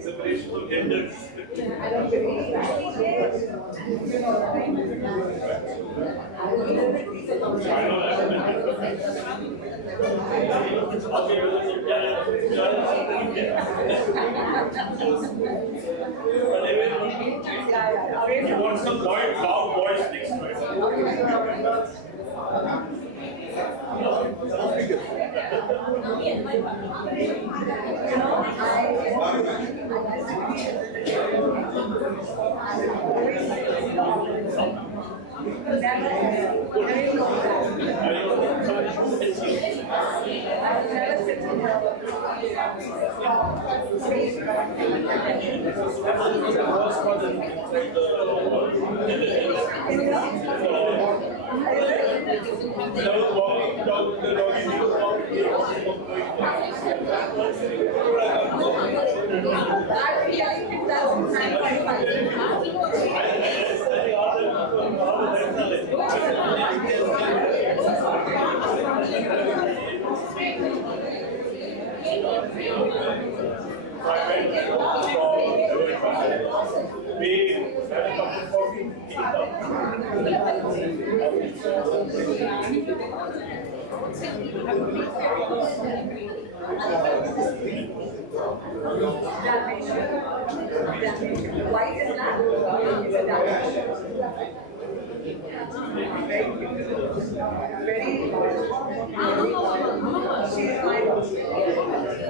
Separation of genders. You want some loud voice next time. Big White and black. Very. She's like.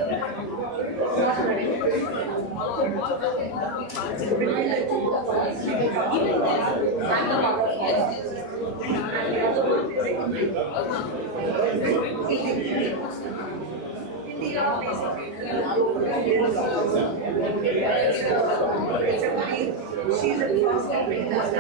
She's a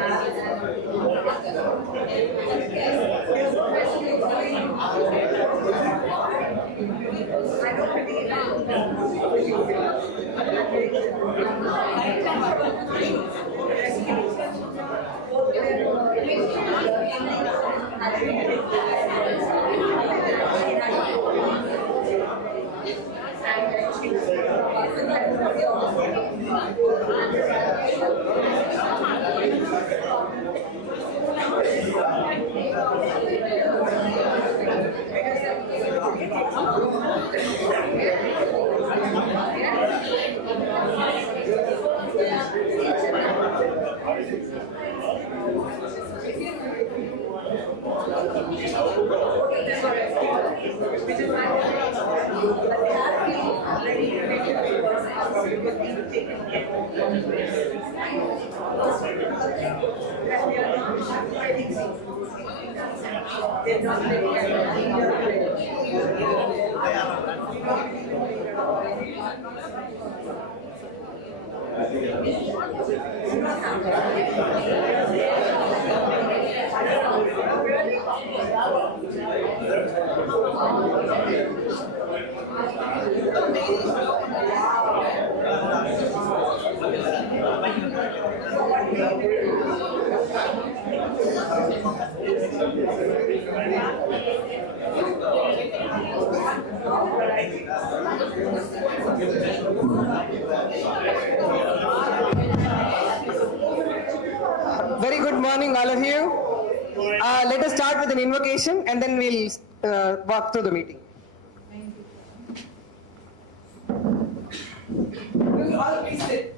Very good morning, all of you. Let us start with an invocation and then we'll walk through the meeting. We'll all be sit.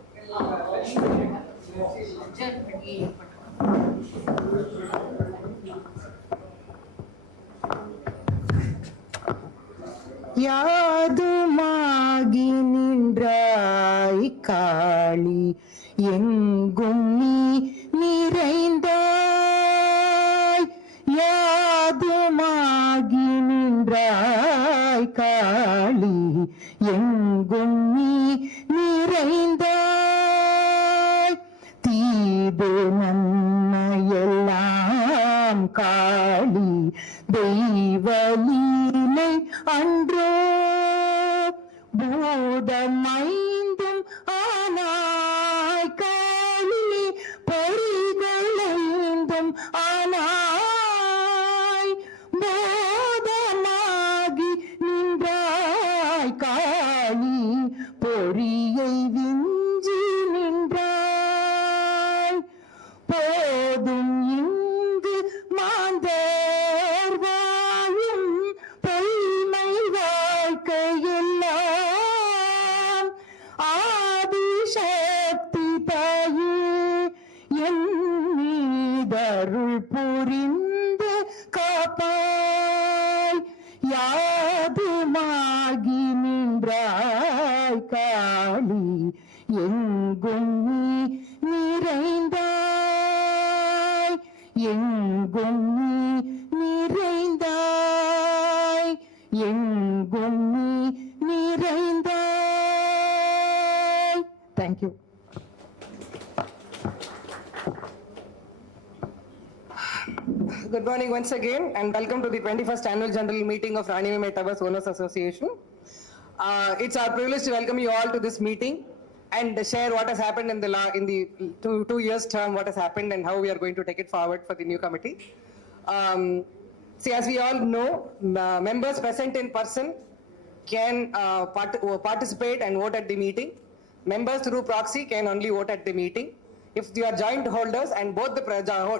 யாதுமாகி நின்றாய் காளி எங்கும் நீ நிறைந்தாய் யாதுமாகி நின்றாய் காளி எங்கும் நீ நிறைந்தாய் தீது நன்மையெல்லாம் காளி தெய்வலீலை அன்றோ பூதமைந்தும் ஆனாய் காளி பொறிகளைந்தும் ஆனாய் போதமாகி நின்றாய் காளி பொறியை விஞ்சி நின்றாய் போதும் இங்கு மாந்தர் வாழும் பொய்மை வாழ்க்கையெல்லாம் ஆதிசக்தி தாயே என் மீதருள் புரிந்து காப்பாய் யாதுமாகி நின்றாய் காளி எங்கும் நீ நிறைந்தாய் எங்கும் நீ நிறைந்தாய் எங்கும் நீ நிறைந்தாய். Thank you. Good morning once again and welcome to the 21st annual general meeting of Rani Mehtabas Owners Association. It's our privilege to welcome you all to this meeting and share what has happened in the two years term, what has happened and how we are going to take it forward for the new committee. See, as we all know, members present in person can participate and vote at the meeting. Members through proxy can only vote at the meeting. If you are joint holders and both the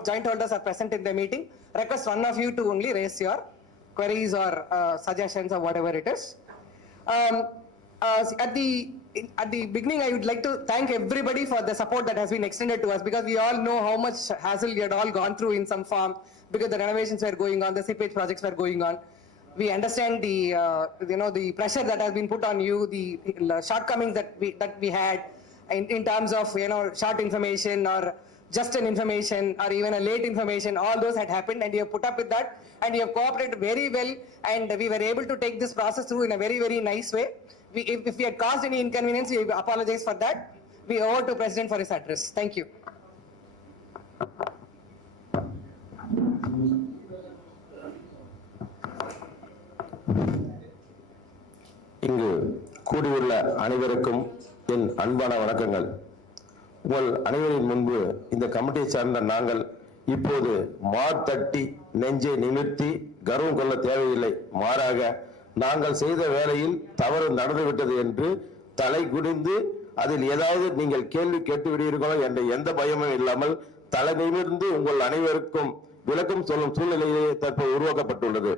joint holders are present in the meeting, request one of you to only raise your queries or suggestions or whatever it is. At the beginning, I would like to thank everybody for the support that has been extended to us, because we all know how much hassle we had all gone through in some form, because the renovations were going on, the seepage projects were going on. We understand the the pressure that has been put on you, the shortcomings that we had in terms of short information or just an information or even a late information. All those had happened, and you have put up with that, and you have cooperated very well, and we were able to take this process through in a very, very nice way. If we had caused any inconvenience, we apologize for that. We over to President for his address. Thank you. இங்கு கூடியுள்ள அனைவருக்கும் என் அன்பான வணக்கங்கள். உங்கள் அனைவரின் முன்பு இந்த கமிட்டியை சார்ந்த நாங்கள் இப்போது மார்த்தட்டி நெஞ்சை நிமிர்த்தி கர்வம் கொள்ள தேவையில்லை. மாறாக நாங்கள் செய்த வேலையில் தவறு நடந்துவிட்டது என்று தலை குனிந்து அதில் ஏதாவது நீங்கள் கேள்வி கேட்டு விடுவீர்களோ என்ற எந்த பயமும் இல்லாமல் தலை நிமிர்ந்து உங்கள் அனைவருக்கும் விளக்கம் சொல்லும் சூழ்நிலையே தற்போது உருவாக்கப்பட்டுள்ளது.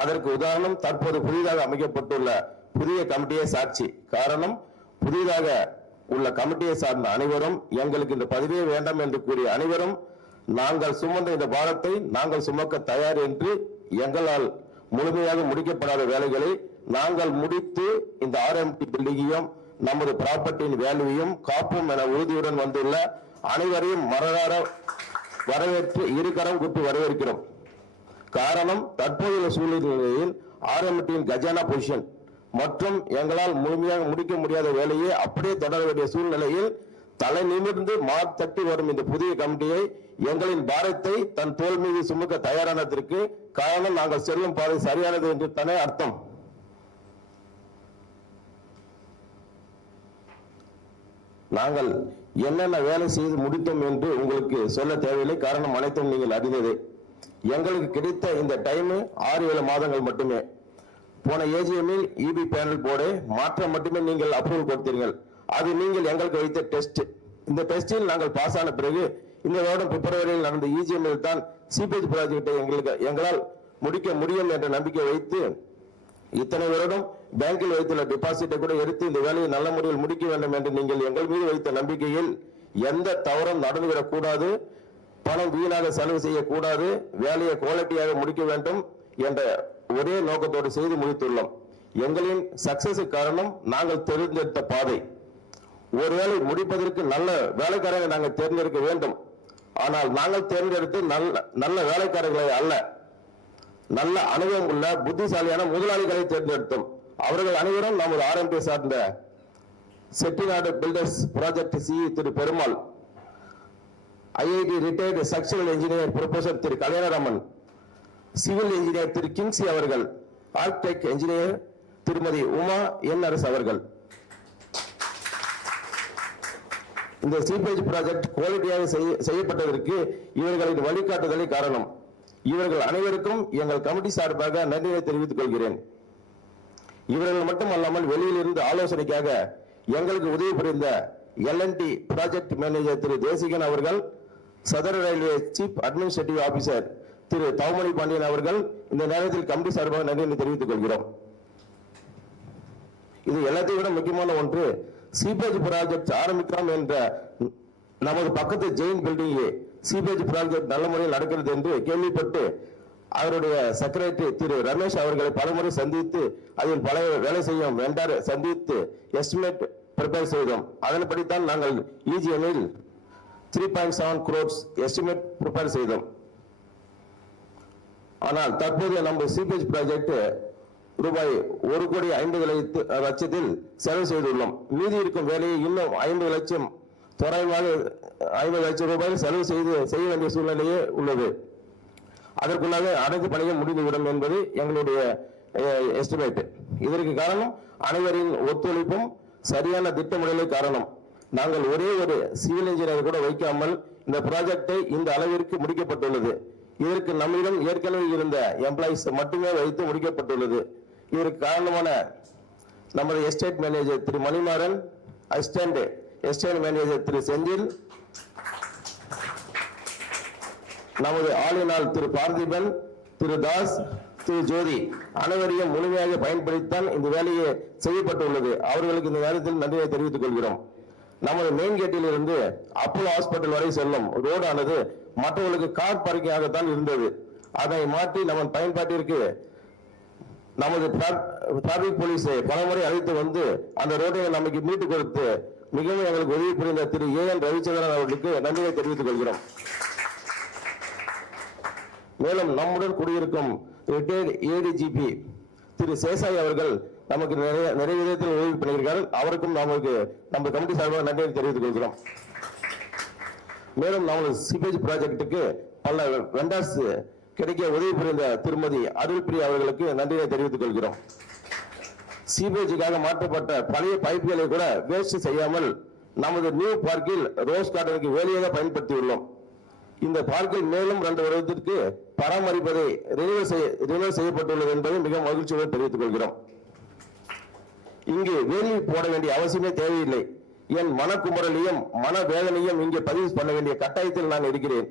அதற்கு உதாரணம் தற்போது புதிதாக அமைக்கப்பட்டுள்ள புதிய கமிட்டியே சாட்சி. காரணம், புதிதாக உள்ள கமிட்டியை சார்ந்த அனைவரும் எங்களுக்கு இந்த பதவியே வேண்டாம் என்று கூறிய அனைவரும் நாங்கள் சுமந்த இந்த பாரத்தை நாங்கள் சுமக்க தயார் என்று எங்களால் முழுமையாக முடிக்கப்படாத வேலைகளை நாங்கள் முடித்து இந்த RMT பில்டிங்கையும் நமது ப்ராப்பர்ட்டியின் வேல்யூவையும் காப்போம் என உறுதியுடன் வந்துள்ள அனைவரையும் மனதார வரவேற்று இருகரம் கூப்பி வரவேற்கிறோம். காரணம், தற்போதைய சூழ்நிலையில் RMTயின் கஜானா பொசிஷன் மற்றும் எங்களால் முழுமையாக முடிக்க முடியாத வேலையை அப்படியே தொடர வேண்டிய சூழ்நிலையில் தலை நிமிர்ந்து மார்த்தட்டி வரும் இந்த புதிய கமிட்டியை எங்களின் பாரத்தை தன் தோள் மீது சுமக்க தயாரானதற்கு காரணம் நாங்கள் செல்லும் பாதை சரியானது என்று தானே அர்த்தம். நாங்கள் என்னென்ன வேலை செய்து முடித்தோம் என்று உங்களுக்கு சொல்ல தேவையில்லை. காரணம் அனைத்தும் நீங்கள் அறிந்தது. எங்களுக்கு கிடைத்த இந்த டைம் 6-7 மாதங்கள் மட்டுமே. போன AGM-இல் EB பேனல் போர்டு மாற்றம் மட்டுமே நீங்கள் அப்ரூவல் கொடுத்தீர்கள். அது நீங்கள் எங்களுக்கு வைத்த டெஸ்ட். இந்த டெஸ்டில் நாங்கள் பாஸ் ஆன பிறகு இந்த வருடம் பிப்ரவரியில் நடந்த EGM-இல் தான் சீபேஜ் ப்ராஜெக்டை எங்களால் முடிக்க முடியும் என்ற நம்பிக்கை வைத்து இத்தனை வருடம் பேங்கில் வைத்துள்ள டெபாசிட்டை கூட எடுத்து இந்த வேலையை நல்ல முறையில் முடிக்க வேண்டும் என்று நீங்கள் எங்கள் மீது வைத்த நம்பிக்கையில் எந்த தவறும் நடந்துவிடக் கூடாது, பணம் வீணாக செலவு செய்யக்கூடாது, வேலையை குவாலிட்டியாக முடிக்க வேண்டும் என்ற ஒரே நோக்கத்தோடு செய்து முடித்துள்ளோம். எங்களின் சக்சஸ் காரணம் நாங்கள் தேர்ந்தெடுத்த பாதை. ஒருவேளை முடிப்பதற்கு நல்ல வேலைக்காரர்களை நாங்கள் தேர்ந்தெடுக்க வேண்டும். ஆனால் நாங்கள் தேர்ந்தெடுத்து நல்ல வேலைக்காரர்களை அல்ல, நல்ல அனுபவம் உள்ள புத்திசாலியான முதலாளிகளை தேர்ந்தெடுத்தோம். அவர்கள் அனைவரும் நமது RMT சார்ந்த செட்டிநாடு பில்டர்ஸ் ப்ராஜெக்ட் CEO திரு Perumal, IIT retired structural engineer professor திரு கல்யாணராமன், சிவில் இன்ஜினியர் திரு கிங்ஸி அவர்கள், ஆர்கிடெக்ட் இன்ஜினியர் திருமதி உமா NRS அவர்கள். இந்த சீபேஜ் ப்ராஜெக்ட் குவாலிட்டியாக செய்யப்பட்டதற்கு இவர்களின் வழிகாட்டுதலே காரணம். இவர்கள் அனைவருக்கும் எங்கள் கமிட்டி சார்பாக நன்றியை தெரிவித்துக் கொள்கிறேன். இவர்கள் மட்டுமல்லாமல் வெளியிலிருந்து ஆலோசனைக்காக எங்களுக்கு உதவி புரிந்த L&T ப்ராஜெக்ட் மேனேஜர் திரு தேசிகன் அவர்கள், சதர் ரயில்வே சீஃப் அட்மினிஸ்ட்ரேட்டிவ் ஆபீசர் திரு தவமணி பாண்டியன் அவர்கள் இந்த நேரத்தில் கமிட்டி சார்பாக நன்றியை தெரிவித்துக் கொள்கிறோம். இது எல்லாத்தையும் விட முக்கியமான ஒன்று, சீபேஜ் ப்ராஜெக்ட் ஆரம்பிக்கலாம் என்ற நமது பக்கத்து ஜெயின் பில்டிங்கே சீபேஜ் ப்ராஜெக்ட் நல்ல முறையில் நடக்கிறது என்று கேள்விப்பட்டு அவருடைய செக்ரட்டரி திரு ரமேஷ் அவர்களை பலமுறை சந்தித்து அதில் பல வேலை செய்யும் வெண்டார் சந்தித்து எஸ்டிமேட் ப்ரிப்பேர் செய்தோம். அதன்படித்தான் நாங்கள் EGM-இல் 3.7 crores எஸ்டிமேட் ப்ரிப்பேர் செய்தோம். ஆனால் தற்போது நம்ம சீபேஜ் ப்ராஜெக்ட் ரூபாய் 1,50,00,000 செலவு செய்துள்ளோம். மீதி இருக்கும் வேலையை இன்னும் 50 லட்சம் தோராயமாக 50 லட்சம் ரூபாய் செலவு செய்ய வேண்டிய சூழ்நிலையே உள்ளது. அதற்குள்ளாக அனைத்து பணிகள் முடிந்துவிடும் என்பது எங்களுடைய எஸ்டிமேட். இதற்கு காரணம் அனைவரின் ஒத்துழைப்பும் சரியான திட்டமிடலே காரணம். நாங்கள் ஒரே ஒரு சிவில் இன்ஜினியர் கூட வைக்காமல் இந்த ப்ராஜெக்டை இந்த அளவிற்கு முடிக்கப்பட்டுள்ளது. இதற்கு நம்மிடம் ஏற்கனவே இருந்த எம்ப்ளாயிஸ் மட்டுமே வைத்து முடிக்கப்பட்டுள்ளது. இதற்கு காரணமான நமது எஸ்டேட் மேனேஜர் திரு மணிமாறன், அசிஸ்டன்ட் எஸ்டேட் மேனேஜர் திரு செந்தில், நமது ஆளுநர் திரு பார்த்திபன், திரு தாஸ், திரு ஜோதி அனைவரையும் முழுமையாக பயன்படுத்தித்தான் இந்த வேலையை செய்யப்பட்டுள்ளது. அவர்களுக்கு இந்த நேரத்தில் நன்றியை தெரிவித்துக் கொள்கிறோம். நமது மெயின் கேட்டில் இருந்து அப்போலோ ஹாஸ்பிட்டல் வரை செல்லும் ரோடானது மற்றவர்களுக்கு கார் பார்க்கிங்காகத்தான் இருந்தது. அதை மாற்றி நம்ம பயன்பாட்டிற்கு நமது டிராபிக் போலீஸை பலமுறை அழைத்து வந்து அந்த ரோட்டை நமக்கு மீட்டு கொடுத்து மிகவும் எங்களுக்கு உதவி புரிந்த திரு ஏஎன் ரவிச்சந்திரன் அவர்களுக்கு நன்றியை தெரிவித்துக் கொள்கிறோம். மேலும் நம்முடன் கூடியிருக்கும் ரிட்டையர்டு ஏடிஜிபி திரு சேசாய் அவர்கள் நமக்கு நிறைய விதத்தில் உதவி பண்ணியிருக்கார்கள். அவருக்கும் நம்ம கமிட்டி சார்பாக நன்றியை தெரிவித்துக் கொள்கிறோம். மேலும் நமது சிபேஜ் ப்ராஜெக்டுக்கு பல வெண்டர்ஸ் கிடைக்க உதவி புரிந்த திருமதி அருள் பிரியா அவர்களுக்கு நன்றியை தெரிவித்துக் கொள்கிறோம். சிபேஜுக்காக மாற்றப்பட்ட பழைய பைப்புகளை கூட வேஸ்ட் செய்யாமல் நமது நியூ பார்க்கில் ரோஸ் கார்டனுக்கு வேலையாக பயன்படுத்தியுள்ளோம். இந்த பார்க்கில் மேலும் 2 வருடத்திற்கு பராமரிப்பதை ரினிவல் செய்யப்பட்டுள்ளது என்பதை மிக மகிழ்ச்சியுடன் தெரிவித்துக் கொள்கிறோம். இங்கு வேலி போட வேண்டிய அவசியமே தேவையில்லை. என் மனக்குமுறலையும் மனவேதனையும் இங்கே பதிவு பண்ண வேண்டிய கட்டாயத்தில் நான் இருக்கிறேன்.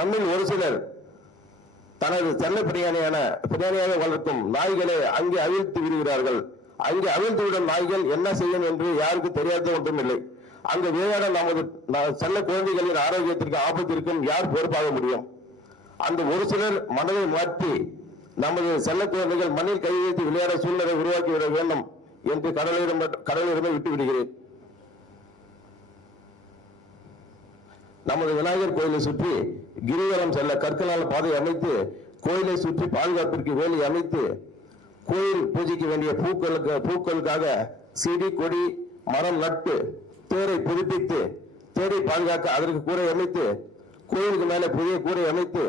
நம்மில் ஒரு சிலர் தனது செல்ல பிரியாணியாக வளர்க்கும் நாய்களை அங்கே அவிழ்த்து விடுகிறார்கள். அங்கே அவிழ்த்துவிடும் நாய்கள் என்ன செய்யும் என்று யாருக்கு தெரியாத ஒன்றுமில்லை. அங்கு விளையாட நமது செல்ல குழந்தைகளின் ஆரோக்கியத்திற்கு ஆபத்திற்கும் யார் பொறுப்பாக முடியும்? அந்த ஒரு சிலர் மனதை மாற்றி நமது செல்ல குழந்தைகள் மண்ணில் கை வைத்து விளையாட சூழ்நிலை உருவாக்கிவிட வேண்டும் என்று கடலிடமே விட்டு விடுகிறேன். நமது விநாயகர் கோயிலை சுற்றி கிரிவலம் செல்ல கற்களால் பாதை அமைத்து கோயிலை சுற்றி பாதுகாப்பிற்கு வேலி அமைத்து கோயில் பூஜைக்கு வேண்டிய பூக்களுக்காக செடி கொடி மரம் நட்டு தேரை புதுப்பித்து தேரை பாதுகாக்க அதற்கு கூரை அமைத்து கோயிலுக்கு மேலே புதிய கூரை அமைத்து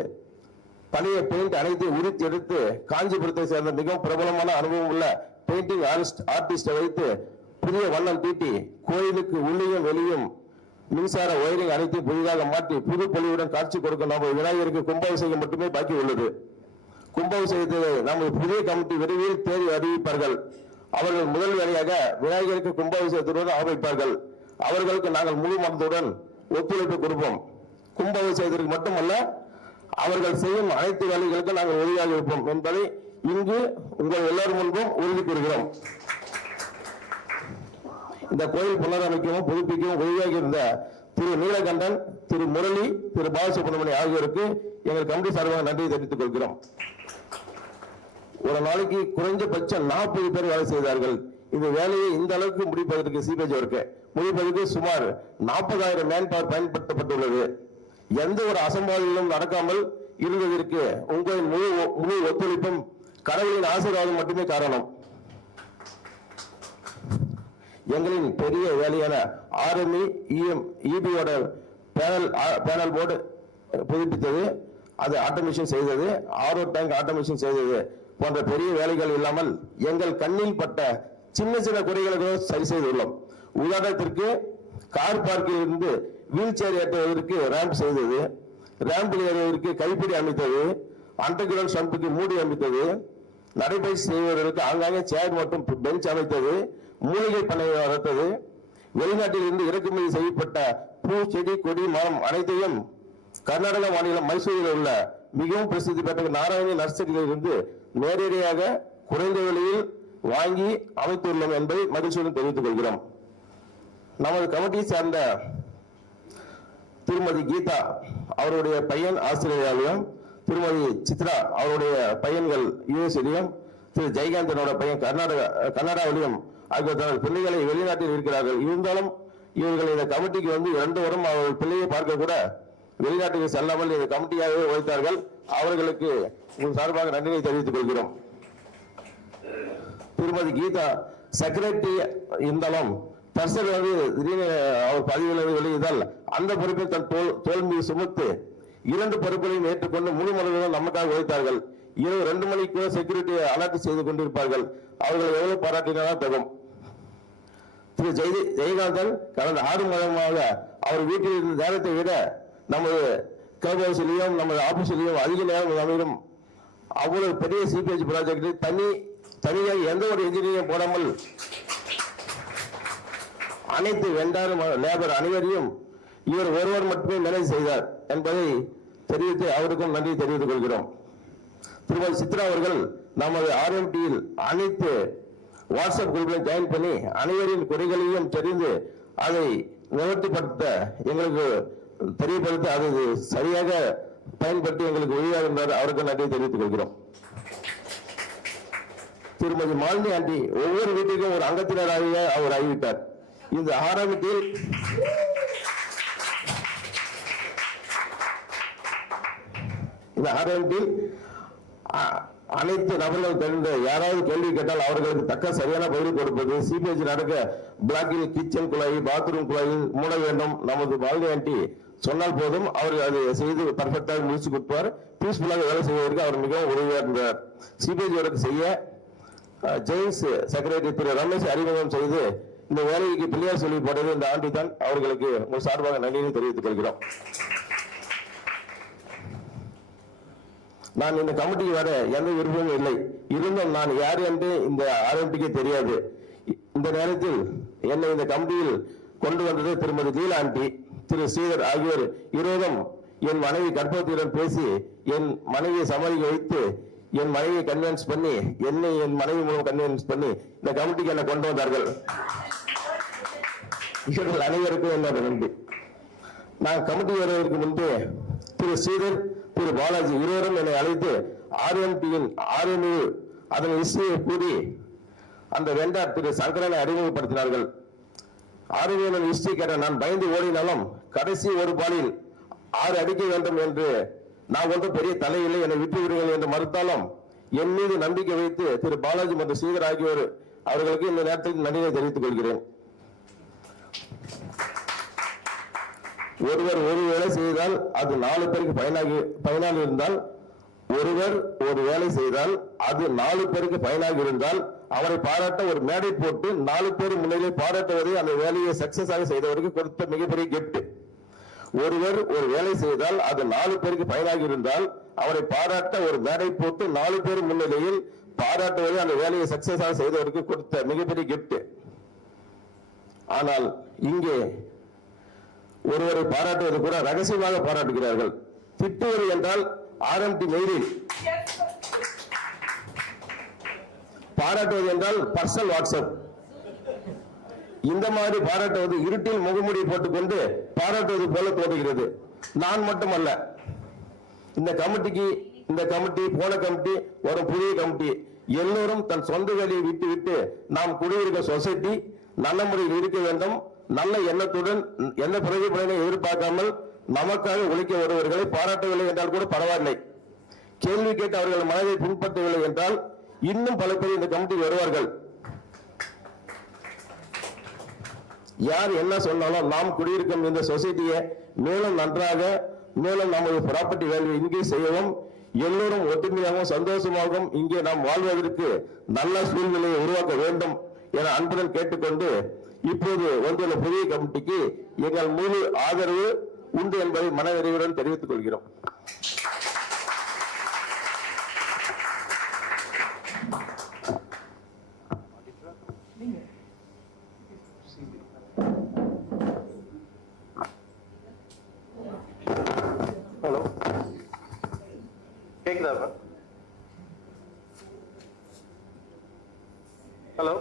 பழைய பெயிண்ட் அனைத்து உரித்து எடுத்து காஞ்சிபுரத்தை சேர்ந்த மிகவும் பிரபலமான அனுபவம் உள்ள பெயிண்டிங் ஆர்டிஸ்டை வைத்து புதிய வண்ணம் தீட்டி கோயிலுக்கு உள்ளேயும் வெளியும் மின்சார ஒயரிங் அனைத்தையும் புதிதாக மாற்றி புது பொலிவுடன் காட்சி கொடுக்க நம்ம விநாயகருக்கு கும்பாபிஷேகம் மட்டுமே பாக்கி உள்ளது. கும்பாபிஷேகத்தை நமது புதிய கமிட்டி விரைவில் தேதி அறிவிப்பார்கள். அவர்கள் முதல் வேலையாக விநாயகருக்கு கும்பாபிஷேகத்துடன் ஆரம்பிப்பார்கள். அவர்களுக்கு நாங்கள் முழு மனத்துடன் ஒத்துழைப்பு கொடுப்போம். கும்பாபிஷேகத்திற்கு மட்டுமல்ல, அவர்கள் செய்யும் அனைத்து வேலைகளுக்கும் நாங்கள் உதவியாக இருப்போம் என்பதை இங்கு உங்கள் எல்லாரும் முன்பும் உறுதி கூறுகிறோம். இந்த கோயில் புனரமைக்கவும் புதுப்பிக்கவும் உதவியாக இருந்த திரு நீலகண்டன், திரு முரளி, திரு பாலசுப்ரமணியம் ஆகியோருக்கு எங்கள் கமிட்டி சார்பாக நன்றி தெரிவித்துக் கொள்கிறோம். ஒரு நாளைக்கு குறைஞ்சபட்சம் 40 பேர் வேலை செய்தார்கள். இந்த வேலையை இந்த அளவுக்கு முடிப்பதற்கு சிபேஜ் ஒர்க்கு முடிப்பதற்கு சுமார் 40,000 மேன் பவர் பயன்படுத்தப்பட்டுள்ளது. எந்த ஒரு அசம்பாவிதமும் நடக்காமல் இருந்ததற்கு உங்களின் முழு ஒத்துழைப்பும் கடவுளின் ஆசீர்வாதம் மட்டுமே காரணம். எங்களின் பெரிய வேலையான ஆர்எம்இ இபியோட பேனல் போர்டு புதுப்பித்தது, அது ஆட்டோமேஷன் செய்தது, ஆர்ஓ டேங்க் ஆட்டோமேஷன் செய்தது போன்ற பெரிய வேலைகள் இல்லாமல் எங்கள் கண்ணில் பட்ட சின்ன சின்ன குறைகளை சரி செய்துள்ளோம். உதாரணத்திற்கு கார் பார்க்கில் இருந்து வீல் சேர் ஏற்றுவதற்கு ரேம்ப் செய்தது, ரேம்பில் ஏறுவதற்கு கைப்பிடி அமைத்தது, அண்டர் கிரவுண்ட் ஷம்புக்கு மூடி அமைத்தது, நடைபயிற்சி செய்வதற்கு ஆங்காங்கே சேர் மற்றும் பெஞ்ச் அமைத்தது, மூலிகை பண்ணை வளர்த்தது, வெளிநாட்டில் இருந்து இறக்குமதி செய்யப்பட்ட பூ செடி கொடி மரம் அனைத்தையும் கர்நாடக மாநிலம் மைசூரில் உள்ள மிகவும் பிரசித்தி பெற்ற நாராயணி நர்சரியில் இருந்து நேரடியாக குறைந்த விலையில் வாங்கி அமைத்துள்ளோம் என்பதை மகிழ்ச்சியுடன் தெரிவித்துக் கொள்கிறோம். நமது கமிட்டியை சார்ந்த திருமதி கீதா அவருடைய பையன் ஆஸ்திரேலியாவிலும், திருமதி சித்ரா அவருடைய பையன்கள் யுஎஸ்ஏலையும், திரு ஜெயகாந்தனோட பையன் கனடாவிலும் ஆகியோர் தனது பிள்ளைகளை வெளிநாட்டில் இருக்கிறார்கள். இருந்தாலும் இவர்கள் இந்த கமிட்டிக்கு வந்து 2 வாரம் அவர்கள் பிள்ளையை பார்க்க கூட வெளிநாட்டுக்கு செல்லாமல் இந்த கமிட்டியாகவே உழைத்தார்கள். அவர்களுக்கு உங்கள் சார்பாக நன்றியை தெரிவித்துக் கொள்கிறோம். திருமதி கீதா செக்ரட்டரி இருந்தாலும் பர்சல் வந்து திடீர்னு அவர் பதிவில் வெளியிட்டால் அந்த பொறுப்பை தன் தோல் மீது சுமத்து 2 பொறுப்புகளையும் ஏற்றுக்கொண்டு முழு மனதுடன் நமக்காக உழைத்தார்கள். இரவு 2 மணிக்கு செக்யூரிட்டி அலர்ட் செய்து கொண்டிருப்பார்கள். அவர்கள் எவ்வளவு பாராட்டினாலும் தகும். திரு ஜெயகாந்தன் கடந்த 6 மாதமாக அவர் வீட்டில் இருந்த நேரத்தை விட நமது கிளப் ஹவுஸ்லையும் நமது ஆபீஸ்லையும் அதிக நேரம் அமையும். அவ்வளவு பெரிய சிபிஎச் ப்ராஜெக்ட் தனியாக எந்த ஒரு இன்ஜினியரையும் போடாமல் அனைத்து வெண்டார் லேபர் அனைவரையும் இவர் ஒருவர் மட்டுமே மேனேஜ் செய்தார் என்பதை தெரிவித்து அவருக்கும் நன்றி தெரிவித்துக் கொள்கிறோம். திருமதி சித்ரா அவர்கள் நமது ஆர்எம்டியில் அனைத்து வாட்ஸ்அப் குரூப்லையும் ஜாயின் பண்ணி அனைவரின் குறைகளையும் தெரிந்து அதை நிவர்த்திப்படுத்த எங்களுக்கு தெரியப்படுத்த அது சரியாக பயன்படுத்தி எங்களுக்கு உதவியாக அவருக்கு நன்றி தெரிவித்துக் கொள்கிறோம். திருமதி மாலினி ஆண்டி ஒவ்வொரு வீட்டுக்கும் ஒரு அங்கத்தினராக அவர் ஆகிவிட்டார். இந்த ஆரம்பத்தில் அனைத்து நபர்கள் தெரிந்த யாராவது கேள்வி கேட்டால் அவர்களுக்கு தக்க சரியான பதில் கொடுப்பது, சிபிஎஸ் நடக்க பிளாக்கில் கிச்சன் குழாய் பாத்ரூம் குழாயில் மூட வேண்டும். நமது மாலினி ஆண்டி சொன்னால் போதும் அவர் அதை செய்து பர்ஃபெக்டாக முடிச்சு கொடுப்பார். பீஸ்ஃபுல்லாக வேலை செய்வதற்கு அவர் மிகவும் உதவியாக இருந்தார். சிபிஎஸ் ஒர்க் செய்ய ஜெயின்ஸ் செக்ரட்டரி திரு ரமேஷ் அறிமுகம் செய்து இந்த வேலைக்கு பிள்ளையார் சொல்லி போட்டது இந்த ஆண்டி தான். அவர்களுக்கு உங்கள் சார்பாக நன்றியை தெரிவித்துக் கொள்கிறோம். நான் இந்த கமிட்டிக்கு வர எந்த விருப்பமும் இல்லை. இருந்தும் நான் யார் என்று இந்த ஆர்எம்டிக்கு தெரியாது. இந்த நேரத்தில் என்னை இந்த கமிட்டியில் கொண்டு வந்தது திருமதி லீலா ஆண்டி, திரு ஸ்ரீதர் ஆகியோர் இருவரும் என் மனைவி கர்ப்பவதியுடன் பேசி என் மனைவியை சமாளிக்க வைத்து என் மனைவியை கன்வின்ஸ் பண்ணி என்னை என் மனைவி மூலம் கன்வின்ஸ் பண்ணி இந்த கமிட்டிக்கு என்னை கொண்டு வந்தார்கள். இவர்கள் அனைவருக்கும் என்னோட நன்றி. நான் கமிட்டி வருவதற்கு முன்பே திரு ஸ்ரீதர் திரு பாலாஜி இருவரும் என்னை அழைத்து ஆர்எம்டியின் ஆர்எம்யூ அதன் இசையை கூறி அந்த வெண்டார் திரு சங்கரனை அறிமுகப்படுத்தினார்கள். ஆர்எம்யூ ஹிஸ்டரி கேட்ட நான் பயந்து ஓடினாலும் கடைசி ஒரு பாலில் 6 அடிக்க வேண்டும் என்று நான் ஒன்றும் பெரிய தலையில்லை, என்னை விட்டு விடுங்கள் என்று மறுத்தாலும் என் மீது நம்பிக்கை வைத்து திரு பாலாஜி மற்றும் ஸ்ரீதர் ஆகியோர் அவர்களுக்கு இந்த நேரத்தில் நன்றியை தெரிவித்துக் கொள்கிறேன். ஒருவர் ஒரு வேலை செய்தால் அது 4 பேருக்கு பயனாக இருந்தால், ஒருவர் ஒரு வேலை செய்தால் அது 4 பேருக்கு பயனாக இருந்தால் அவரை பாராட்ட ஒரு மேடை போட்டு 4 பேர் முன்னிலை பாராட்டுவதை அந்த வேலையை சக்சஸ் ஆக செய்தவருக்கு கொடுத்த மிகப்பெரிய கிஃப்ட். ஒருவர் ஒரு வேலை செய்தால் அது 4 பேருக்கு பயனாக இருந்தால் அவரை பாராட்ட ஒரு மேடை போட்டு 4 பேர் முன்னிலையில் பாராட்டுவதை அந்த வேலையை சக்சஸ் ஆக செய்தவருக்கு கொடுத்த மிகப்பெரிய கிஃப்ட். ஆனால் இங்கே ஒருவரை பாராட்டுவது கூட ரகசியமாக பாராட்டுகிறார்கள். திட்டுவது என்றால் ஆர்எம்டி மெயிலில், பாராட்டுவது என்றால் பர்சனல் வாட்ஸ்அப். இந்த மாதிரி பாராட்டுவது இருட்டில் முகமூடி போட்டுக்கொண்டு பாராட்டுவது போல தோன்றுகிறது. நான் மட்டுமல்ல, இந்த கமிட்டி போன கமிட்டி ஒரு புதிய கமிட்டி எல்லோரும் தன் சொந்த வேலையை விட்டு விட்டு நாம் குடியிருக்க சொசைட்டி நல்ல முறையில் இருக்க வேண்டும், நல்ல எண்ணத்துடன் எந்த பிரதிபலனை எதிர்பார்க்காமல் நமக்காக உழைக்க வருவர்களை பாராட்டவில்லை என்றால் கூட பரவாயில்லை. கேள்வி கேட்டு அவர்கள் மனதை பின்பற்றவில்லை என்றால் இன்னும் பல பேர் இந்த கமிட்டி வருவார்கள். யார் என்ன சொன்னாலும் நாம் குடியிருக்கும் இந்த சொசைட்டியை மேலும் நன்றாக, மேலும் நமது ப்ராப்பர்ட்டி வேல்யூ இன்க்ரீஸ் செய்யவும், எல்லோரும் ஒற்றுமையாகவும் சந்தோஷமாகவும் இங்கே நாம் வாழ்வதற்கு நல்ல சூழ்நிலையை உருவாக்க வேண்டும் என அன்புடன் கேட்டுக்கொண்டு இப்போது வந்துள்ள புதிய கமிட்டிக்கு எங்கள் முழு ஆதரவு உண்டு என்பதை மனநிறைவுடன் தெரிவித்துக் கொள்கிறோம். ஹலோ, கேக்குதா? ஹலோ,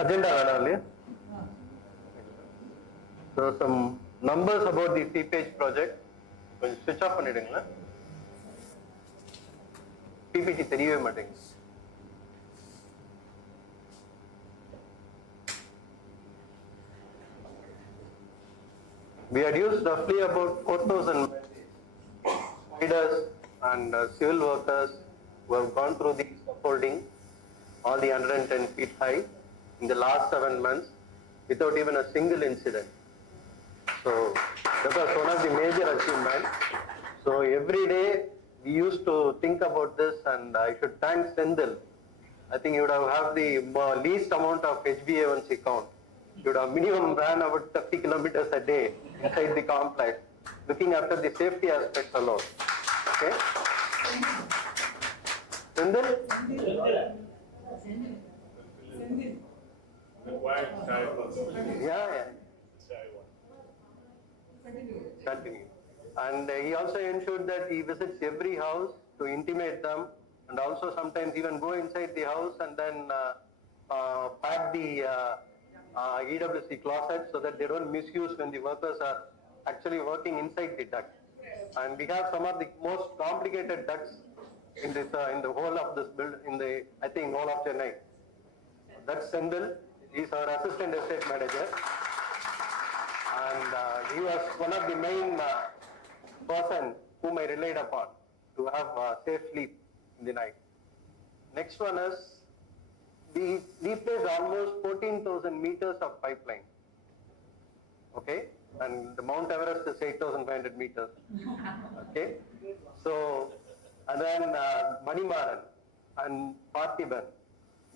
agenda வேணாம் இல்லையா? So some numbers about the T-Page project. கொஞ்சம் switch off பண்ணிடுங்களா? PPT தெரியவே மாட்டேங்குது. We had used roughly about 4,000 leaders and civil workers who have gone through the scaffolding, all the 110 feet high, in the last 7 months without even a single incident. So that was one of the major achievements. So every day we used to think about this, and I should thank Sendil. I think you would have the least amount of HbA1c count. You would have minimum ran about 30 kilometers a day inside the complex, looking after the safety aspects alone. Okay. Sendil? The quiet shy person. Yeah. Shy one. Continue. And he also ensured that he visits every house to intimate them, and also sometimes even go inside the house and then pack the EWC closets so that they don't misuse when the workers are actually working inside the duct. And we have some of the most complicated ducts in this in the whole of this build I think all of Chennai. That's Sendil. He's our assistant estate manager, and he was one of the main person whom I relied upon to have safe sleep in the night. Next one is we replaced almost 14,000 meters of pipeline. Okay, and the Mount Everest is 8,500 meters. Okay, so and then Manimaran and Parthiban,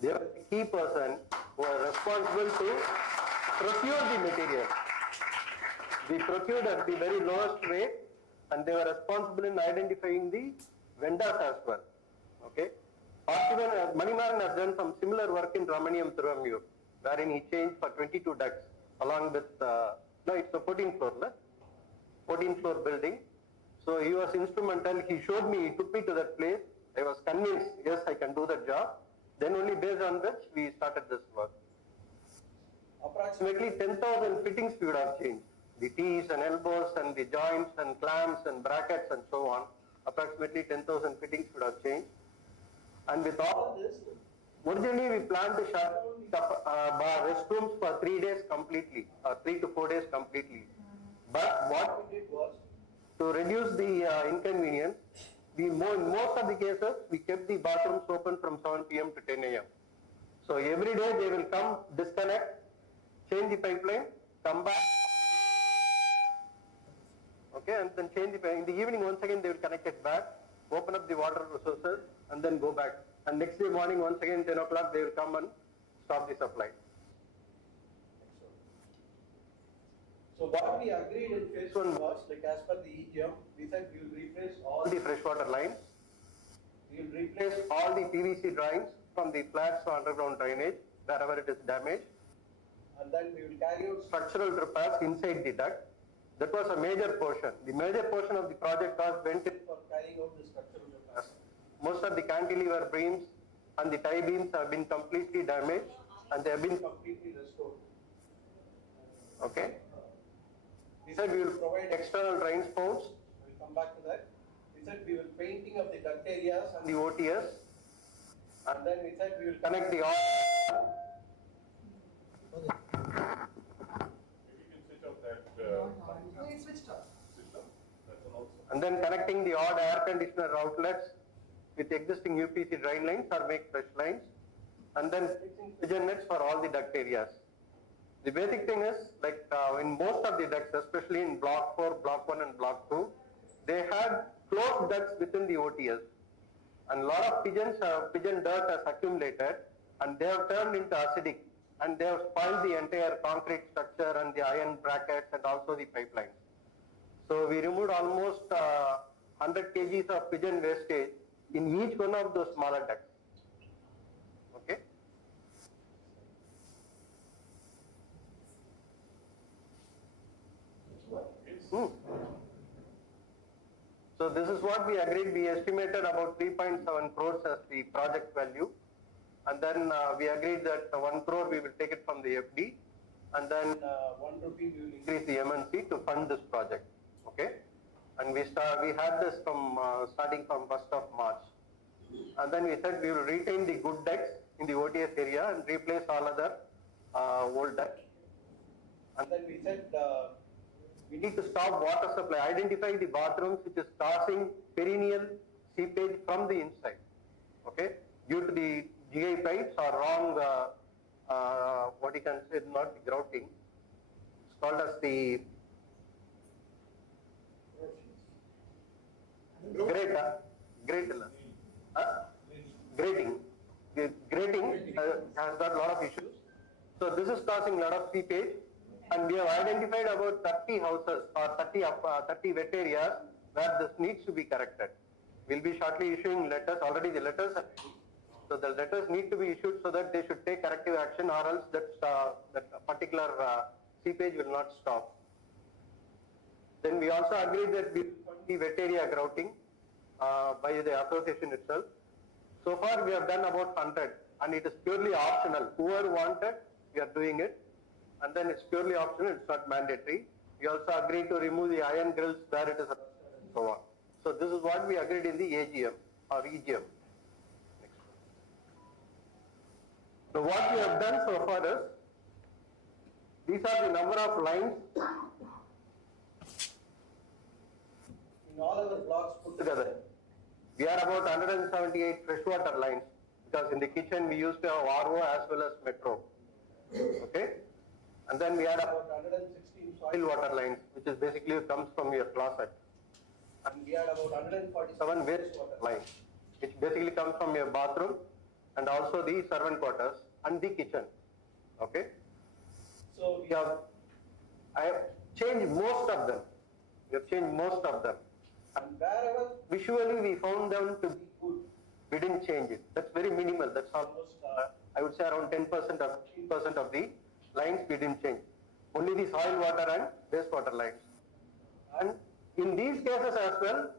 they were the key person who are responsible to procure the material. We procured at the very lowest rate, and they were responsible in identifying the vendors as well. Okay, Parthiban, Manimaran has done some similar work in Ramaniam Thiruvamiyur, wherein he changed for 22 ducts along with no, it's a 14th floor, no? 14th floor building. So he was instrumental. He showed me, he took me to that place. I was convinced, yes, I can do that job. Then only based on which we started this work. Approximately 10,000 fittings we would have changed. The T's and elbows and the joints and clamps and brackets and so on. Approximately 10,000 fittings would have changed. And with all this, originally we planned to shut down restrooms for 3 days completely, 3 to 4 days completely. But what we did was, to reduce the inconvenience, in most of the cases, we kept the bathrooms open from 7 p.m. to 10 a.m. So every day they will come, disconnect, change the pipeline, come back, okay, and then change the pipeline. In the evening, once again, they will connect it back, open up the water resources, and then go back. And next day morning, once again, 10 o'clock, they will come and stop the supply. So what we agreed in phase one was, like as per the EGM, we said we will replace all The freshwater lines, we will replace all the PVC drawings from the flats to underground drainage, wherever it is damaged. and then we will carry out Structural repairs inside the duct. That was a major portion. The major portion of the project cost went in for carrying out the structural repairs. most of the cantilever beams and the tie beams have been completely damaged, and they have been Completely restored. okay. We said we will provide external drain spouts, We'll come back to that. We said we will painting of the duct areas and the OTS, and then we said we will connect the all. If you can switch off that system, that's an also. And then connecting the odd air conditioner outlets with existing UPC drain lines or make fresh lines, and then fixing pigeon nets for all the duct areas. The basic thing is, like in most of the ducts, especially in block 4, block 1 and block 2, they had closed ducts within the OTS, and a lot of pigeon dirt has accumulated, and they have turned into acidic, and they have spoiled the entire concrete structure and the iron brackets and also the pipelines. So we removed almost 100 kgs of pigeon wastage in each one of those smaller ducts. Okay. So this is what we agreed. We estimated about 3.7 crores as the project value, and then we agreed that 1 crore we will take it from the FD, and then 1 rupee we will increase the MNC to fund this project. Okay, and we had this from starting from 1st of March, and then we said we will retain the good decks in the OTS area and replace all other old decks. And then we said we need to stop water supply, identify the bathrooms which is causing perennial seepage from the inside. Okay, due to the GI pipes or wrong, what you can say, not grouting. It's called as the grating. The grating has got a lot of issues. So this is causing a lot of seepage, and we have identified about 30 houses or 30 wet areas where this needs to be corrected. We'll be shortly issuing letters, already the letters are ready. So the letters need to be issued so that they should take corrective action, or else that particular seepage will not stop. Then we also agreed that we will fund the wet area grouting by the association itself. So far we have done about 100, and it is purely optional. Whoever wanted, we are doing it, and then it's purely optional, it's not mandatory. We also agreed to remove the iron grills where it is and so on. So this is what we agreed in the AGM or EGM. Next. Now what we have done so far is, these are the number of lines In all our blocks put together. We are about 178 freshwater lines, because in the kitchen we used to have RO as well as metro. Okay? And then we had about 116 soil water lines, which is basically comes from your closet. And we had about 147 wastewater lines, which basically comes from your bathroom and also the servant quarters and the kitchen. Okay? So I have changed most of them. We have changed most of them. And wherever visually we found them to be good, we didn't change it. That's very minimal. That's almost, I would say around 10% or 15% of the lines we didn't change. Only the soil water and wastewater lines. And in these cases as well,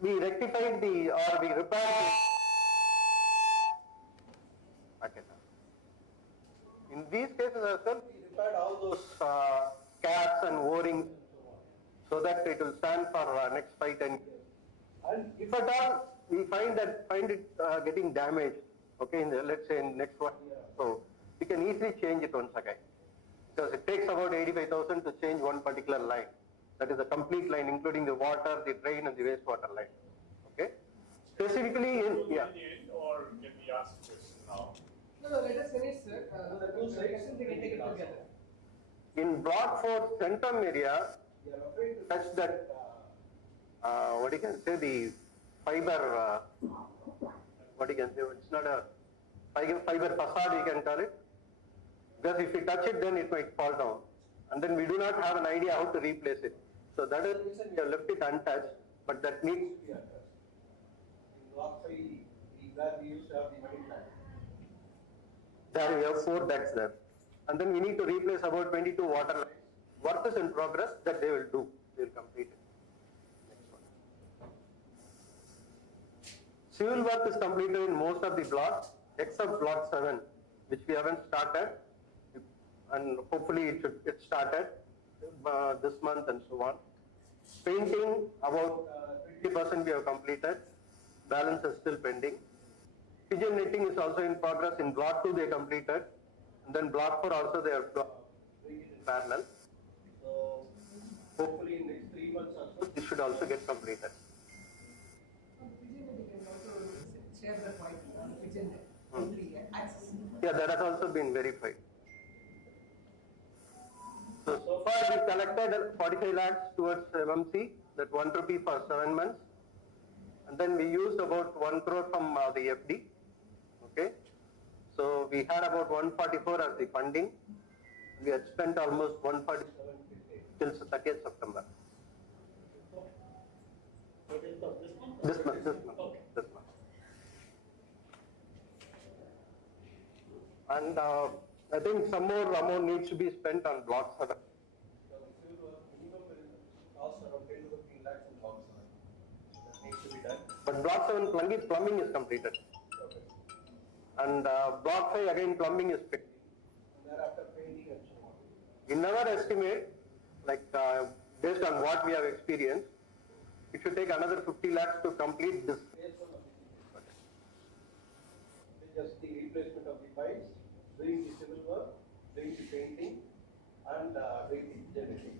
we rectified we repaired in these cases as well, we repaired all those caps and O-rings so that it will stand for next 5-10 years. And if at all we find it getting damaged, okay, let's say in next 1 year, so we can easily change it once again. Because it takes about 85,000 to change one particular line. That is a complete line, including the water, the drain, and the wastewater line. Okay? Specifically in, yeah. In the end, or can we ask this now? No, let us finish, sir. The two sides, Questions we can take it together. In block 4 centrum area, touch that, what you can say, the fiber, what you can say, it's not a fiber facade, you can call it. Because if you touch it, then it might fall down. And then we do not have an idea how to replace it. So that is the reason we have left it untouched, but that needs to be untouched. In block 5, where we used to have the money plant. There we have 4 ducts there. And then we need to replace about 22 water lines. Work is in progress, that they will do. They will complete it. Next one. Civil work is completed in most of the blocks, except block 7, which we haven't started. And hopefully it started this month and so on. Painting, about 20% we have completed. Balance is still pending. Pigeon netting is also in progress. In block 2 they completed. And then block 4 also they are doing it in parallel. So hopefully in next 3 months or so, this should also get completed. Share the point on the pigeon entry and access. Yeah, that has also been verified. So far we collected 45 lakhs towards MMC, that 1 rupee for 7 months. And then we used about 1 crore from the FD. Okay. So we had about 144 as the funding. We had spent almost 147 till 30th September. This month. And I think some more amount needs to be spent on block 7. But block 7 plumbing is completed. And block 5 again plumbing is pending. We never estimate, like based on what we have experienced, it should take another 50 lakhs to complete this. Just the replacement of the pipes, doing the civil work, doing the painting, and doing the generating.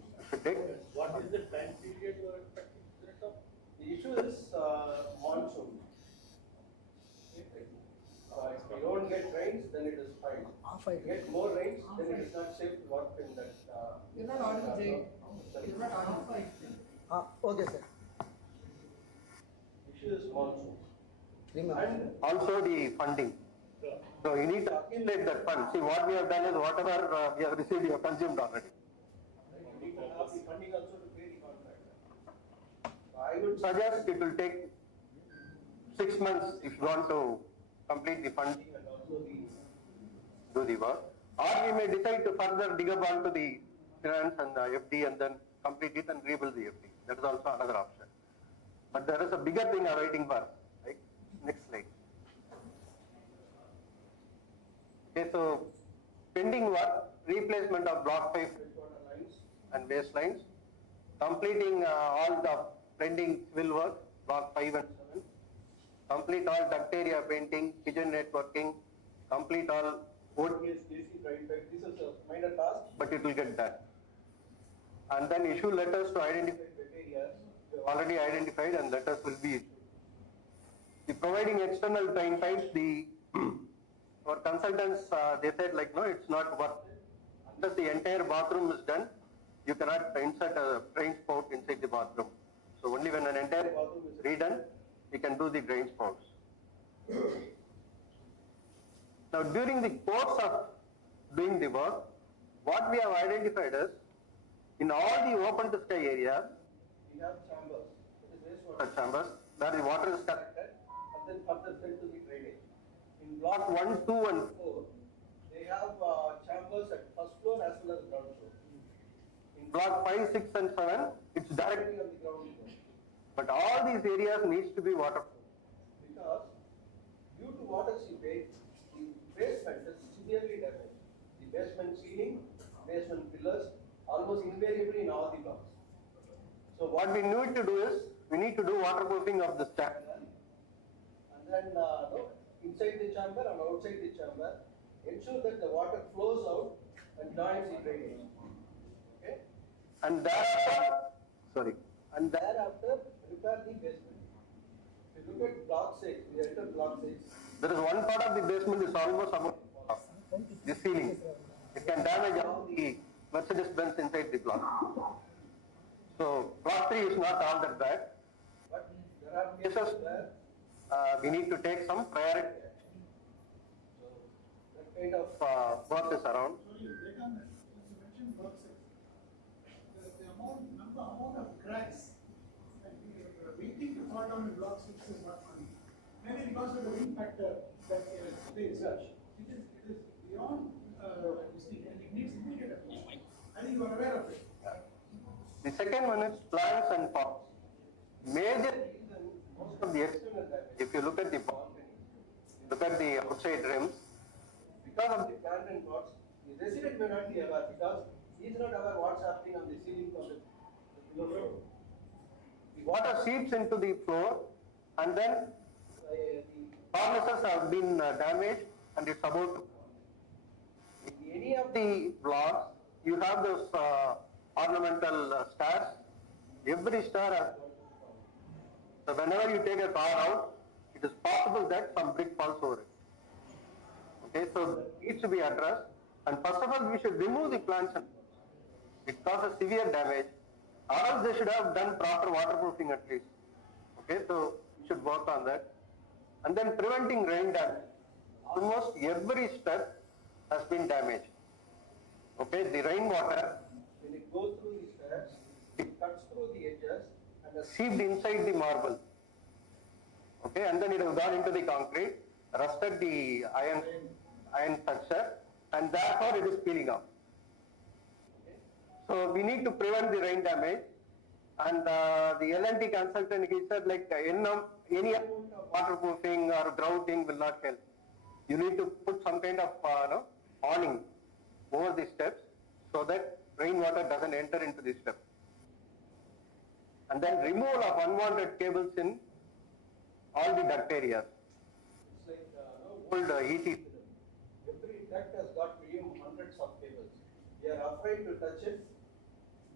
What is the time period you are expecting, Director? The issue is monsoon. If we don't get rains, then it is fine. If we get more rains, then it is not safe to work in that. You're not audible, Jay. You're not audible. Okay, sir. Issue is monsoon. Remember. Also the funding. So you need to accumulate that fund. See, what we have done is whatever we have received, we have consumed already. We need to have the funding also to pay the contractor. I would suggest it will take 6 months if you want to complete the funding and also do the work. Or we may decide to further dig up onto the finance and the FD and then complete it and rebuild the FD. That is also another option. But there is a bigger thing awaiting for us. Right? Next slide. Okay, so pending work, replacement of block 5 freshwater lines and baselines, completing all the pending civil work, block 5 and 7, complete all duct area painting, kitchen networking, complete all ODS, DC, right? This is a minor task, but it will get done. And then issue letters to identify wet areas. We have already identified and letters will be issued. The providing external drain pipes, our consultants, they said like, no, it's not worth it. Unless the entire bathroom is done, you cannot insert a drain spout inside the bathroom. So only when an entire bathroom is redone, we can do the drain spouts. Now during the course of doing the work, what we have identified is, in all the open to sky areas, we have chambers, that is wastewater chambers, where the water is collected and then further sent to the drainage. In block 1, 2 and 4, they have chambers at first floor as well as ground floor. In block 5, 6 and 7, it's directly on the ground floor. But all these areas needs to be waterproof. Because due to water seepage, the basement is severely damaged. The basement ceiling, basement pillars, almost invariably in all the blocks. So what we need to do is, we need to do waterproofing of this chamber. And then inside the chamber and outside the chamber, ensure that the water flows out and joins the drainage. Okay? And thereafter, repair the basement. If you look at block 6, we enter block 6. There is one part of the basement is almost about the ceiling. It can damage all the Mercedes Benz inside the block. So block 3 is not all that bad, but there are cases where we need to take some priority action. So that kind of work is around. You mentioned block 6. The amount of cracks that we are waiting to fall down in block 6 is not funny. Maybe because of the wind factor that plays. It is beyond this thing and it needs immediate attention. I think you are aware of it. The second one is plants and pots. Major reason, most of the external damage, if you look at the outside rims, because of the plant and pots, the resident may not be aware because he is not aware what's happening on the ceiling of the floor. The water seeps into the floor and then the cornices have been damaged and it's about to fall. In any of the blocks, you have those ornamental stairs. Every stair has. So whenever you take a car out, it is possible that some brick falls over it. Okay, so that needs to be addressed. And first of all, we should remove the plants and it causes severe damage. Or else they should have done proper waterproofing at least. Okay, so we should work on that. And then preventing rain damage. Almost every step has been damaged. Okay, the rainwater, when it goes through the steps, it cuts through the edges and has seeped inside the marble. Okay, and then it has gone into the concrete, rusted the iron structure, and therefore it is peeling off. Okay. So we need to prevent the rain damage. And the L&T consultant, he said like any amount of waterproofing or grouting will not help. You need to put some kind of awning over the steps so that rainwater doesn't enter into the step. And then removal of unwanted cables in all the duct areas. It's like old ET. Every duct has got minimum hundreds of cables. They are afraid to touch it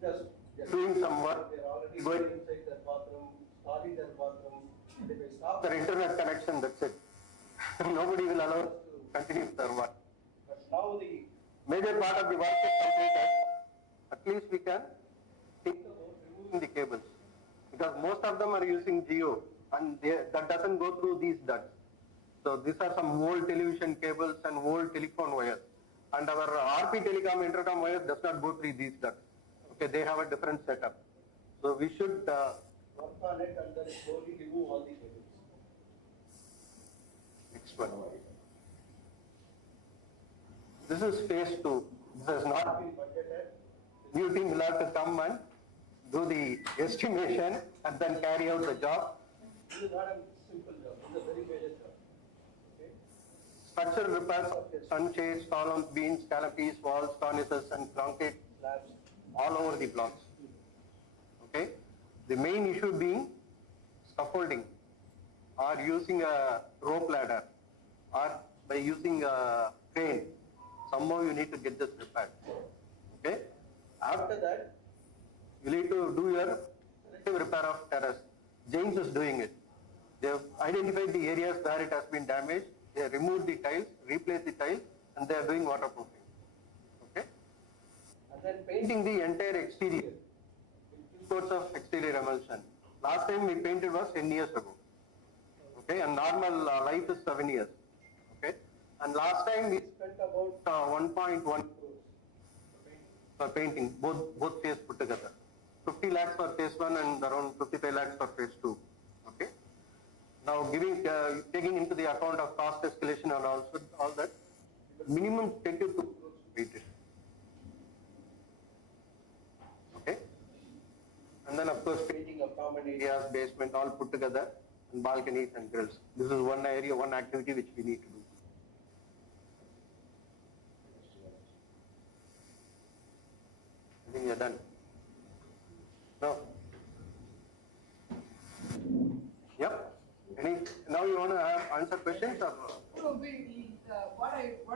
because they are doing some work. They are already going inside their bathroom, starting their bathroom. They may stop their internet connection, that's it. Nobody will allow us to continue their work. But now the major part of the work is completed. At least we can think about removing the cables. Because most of them are using Geo and that doesn't go through these ducts. So these are some old television cables and old telephone wires. And our RP telecom intercom wires does not go through these ducts. Okay, they have a different setup. So we should work on it and then slowly remove all the cables. one. This is phase 2. This has not been budgeted. New team will have to come and do the estimation and then carry out the job. This is not a simple job, this is a very major job. Okay? Structural repairs of sunshades, columns, beams, canopies, walls, cornices and concrete slabs all over the blocks. Okay? The main issue being scaffolding or using a rope ladder or by using a crane. Somehow you need to get this repaired. Okay? After that, you need to do your selective repair of terrace. James is doing it. They have identified the areas where it has been damaged. They have removed the tiles, replaced the tiles, and they are doing waterproofing. Okay? And then painting the entire exterior with 2 coats of exterior emulsion. Last time we painted was 10 years ago. Okay? And normal life is 7 years. Okay? And last time we spent about 1.1 crores for painting, both phase put together. 50 lakhs for phase 1 and around 55 lakhs for phase 2. Okay. Now taking into the account of cost escalation and also all that, minimum 10 to 2 crores painted. Okay. And then of course painting of common areas, basement, all put together, and balconies and grills. This is one area, one activity which we need to do. I think we are done. No. Yep. Now you want to answer questions or? So what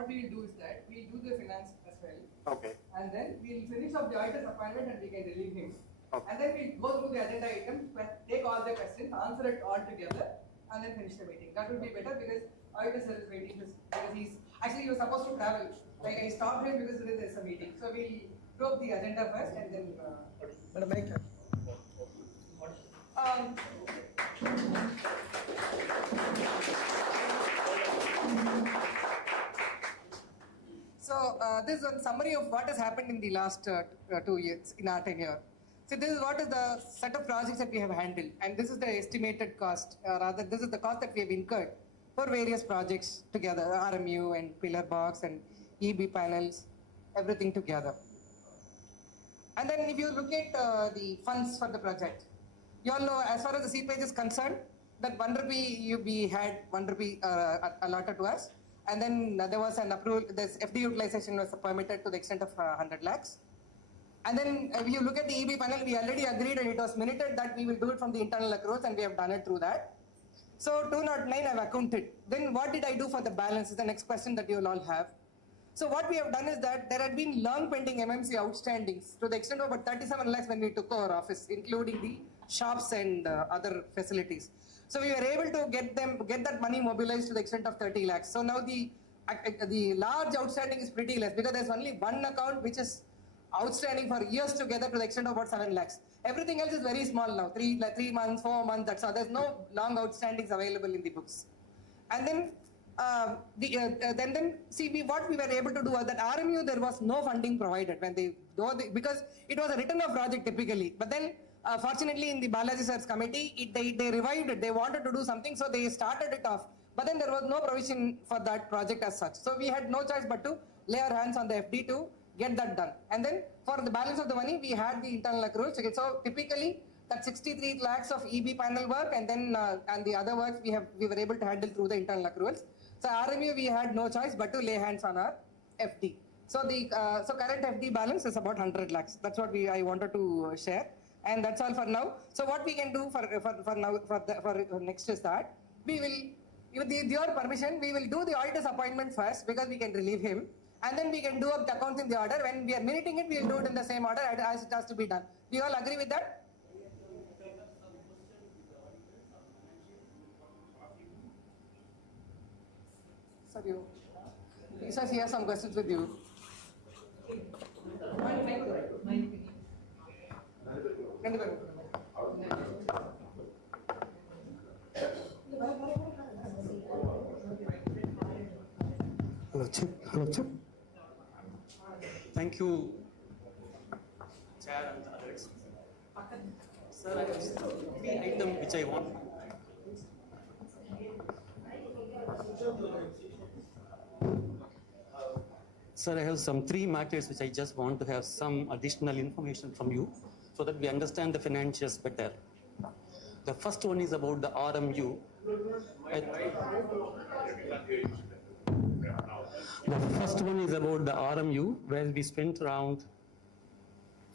we'll do is that we'll do the finance as well. Okay. And then we'll finish up the auditor's appointment and we can relieve him. Okay. And then we'll go through the agenda items, take all the questions, answer it all together, and then finish the meeting. That will be better because auditor sir is waiting because he was supposed to travel. Like I stopped him because there is a meeting. So we'll go up the agenda first and then. So this is a summary of what has happened in the last 2 years in our tenure. So this is what is the set of projects that we have handled, and this is the estimated cost. Rather, this is the cost that we have incurred for various projects together, RMU and pillar box and EB panels, everything together. And then if you look at the funds for the project, you all know as far as the seepage is concerned, that 1 rupee we had 1 rupee allotted to us, and then there was an approval, this FD utilization was permitted to the extent of 100 lakhs. And then if you look at the EB panel, we already agreed and it was minuted that we will do it from the internal accruals and we have done it through that. So 209 I've accounted. Then what did I do for the balance is the next question that you will all have. So what we have done is that there had been long pending MMC outstandings to the extent of about 37 lakhs when we took our office, including the shops and other facilities. So we were able to get that money mobilized to the extent of 30 lakhs. So now the large outstanding is pretty less because there's only one account which is outstanding for years together to the extent of about 7 lakhs. Everything else is very small now, 3 months, 4 months, that's all. There's no long outstandings available in the books. And then what we were able to do was that RMU, there was no funding provided because it was a written off project typically. But then fortunately in the Balaji Sir's committee, they revived it. They wanted to do something, so they started it off. But then there was no provision for that project as such. So we had no choice but to lay our hands on the FD to get that done. And then for the balance of the money, we had the internal accruals. Okay, so typically that 63 lakhs of EB panel work and then and the other works we were able to handle through the internal accruals. So RMU we had no choice but to lay hands on our FD. So the current FD balance is about 100 lakhs. That's what I wanted to share, and that's all for now. So what we can do for next is that we will, with your permission, we will do the auditor's appointment first because we can relieve him, and then we can do up the accounts in the order. When we are minuting it, we will do it in the same order as it has to be done. Do you all agree with that? Sir, he says he has some questions with you. Hello, Chip. Thank you, Chair and others. Sir, I have 3 items which I want. Sir, I have some 3 matters which I just want to have some additional information from you so that we understand the financials better. The first one is about the RMU. The first one is about the RMU, where we spent around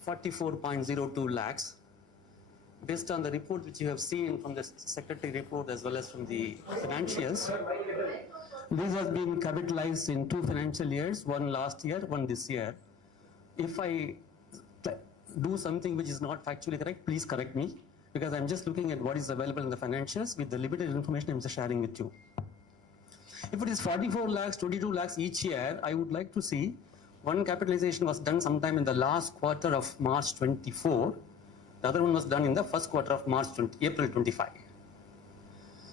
44.02 lakhs. Based on the report which you have seen from the secretary report as well as from the financials, this has been capitalized in 2 financial years, one last year, one this year. If I do something which is not factually correct, please correct me, because I'm just looking at what is available in the financials with the limited information I'm just sharing with you. If it is 44 lakhs, 22 lakhs each year, I would like to see one capitalization was done sometime in the last quarter of March 24. The other one was done in the first quarter of April 25.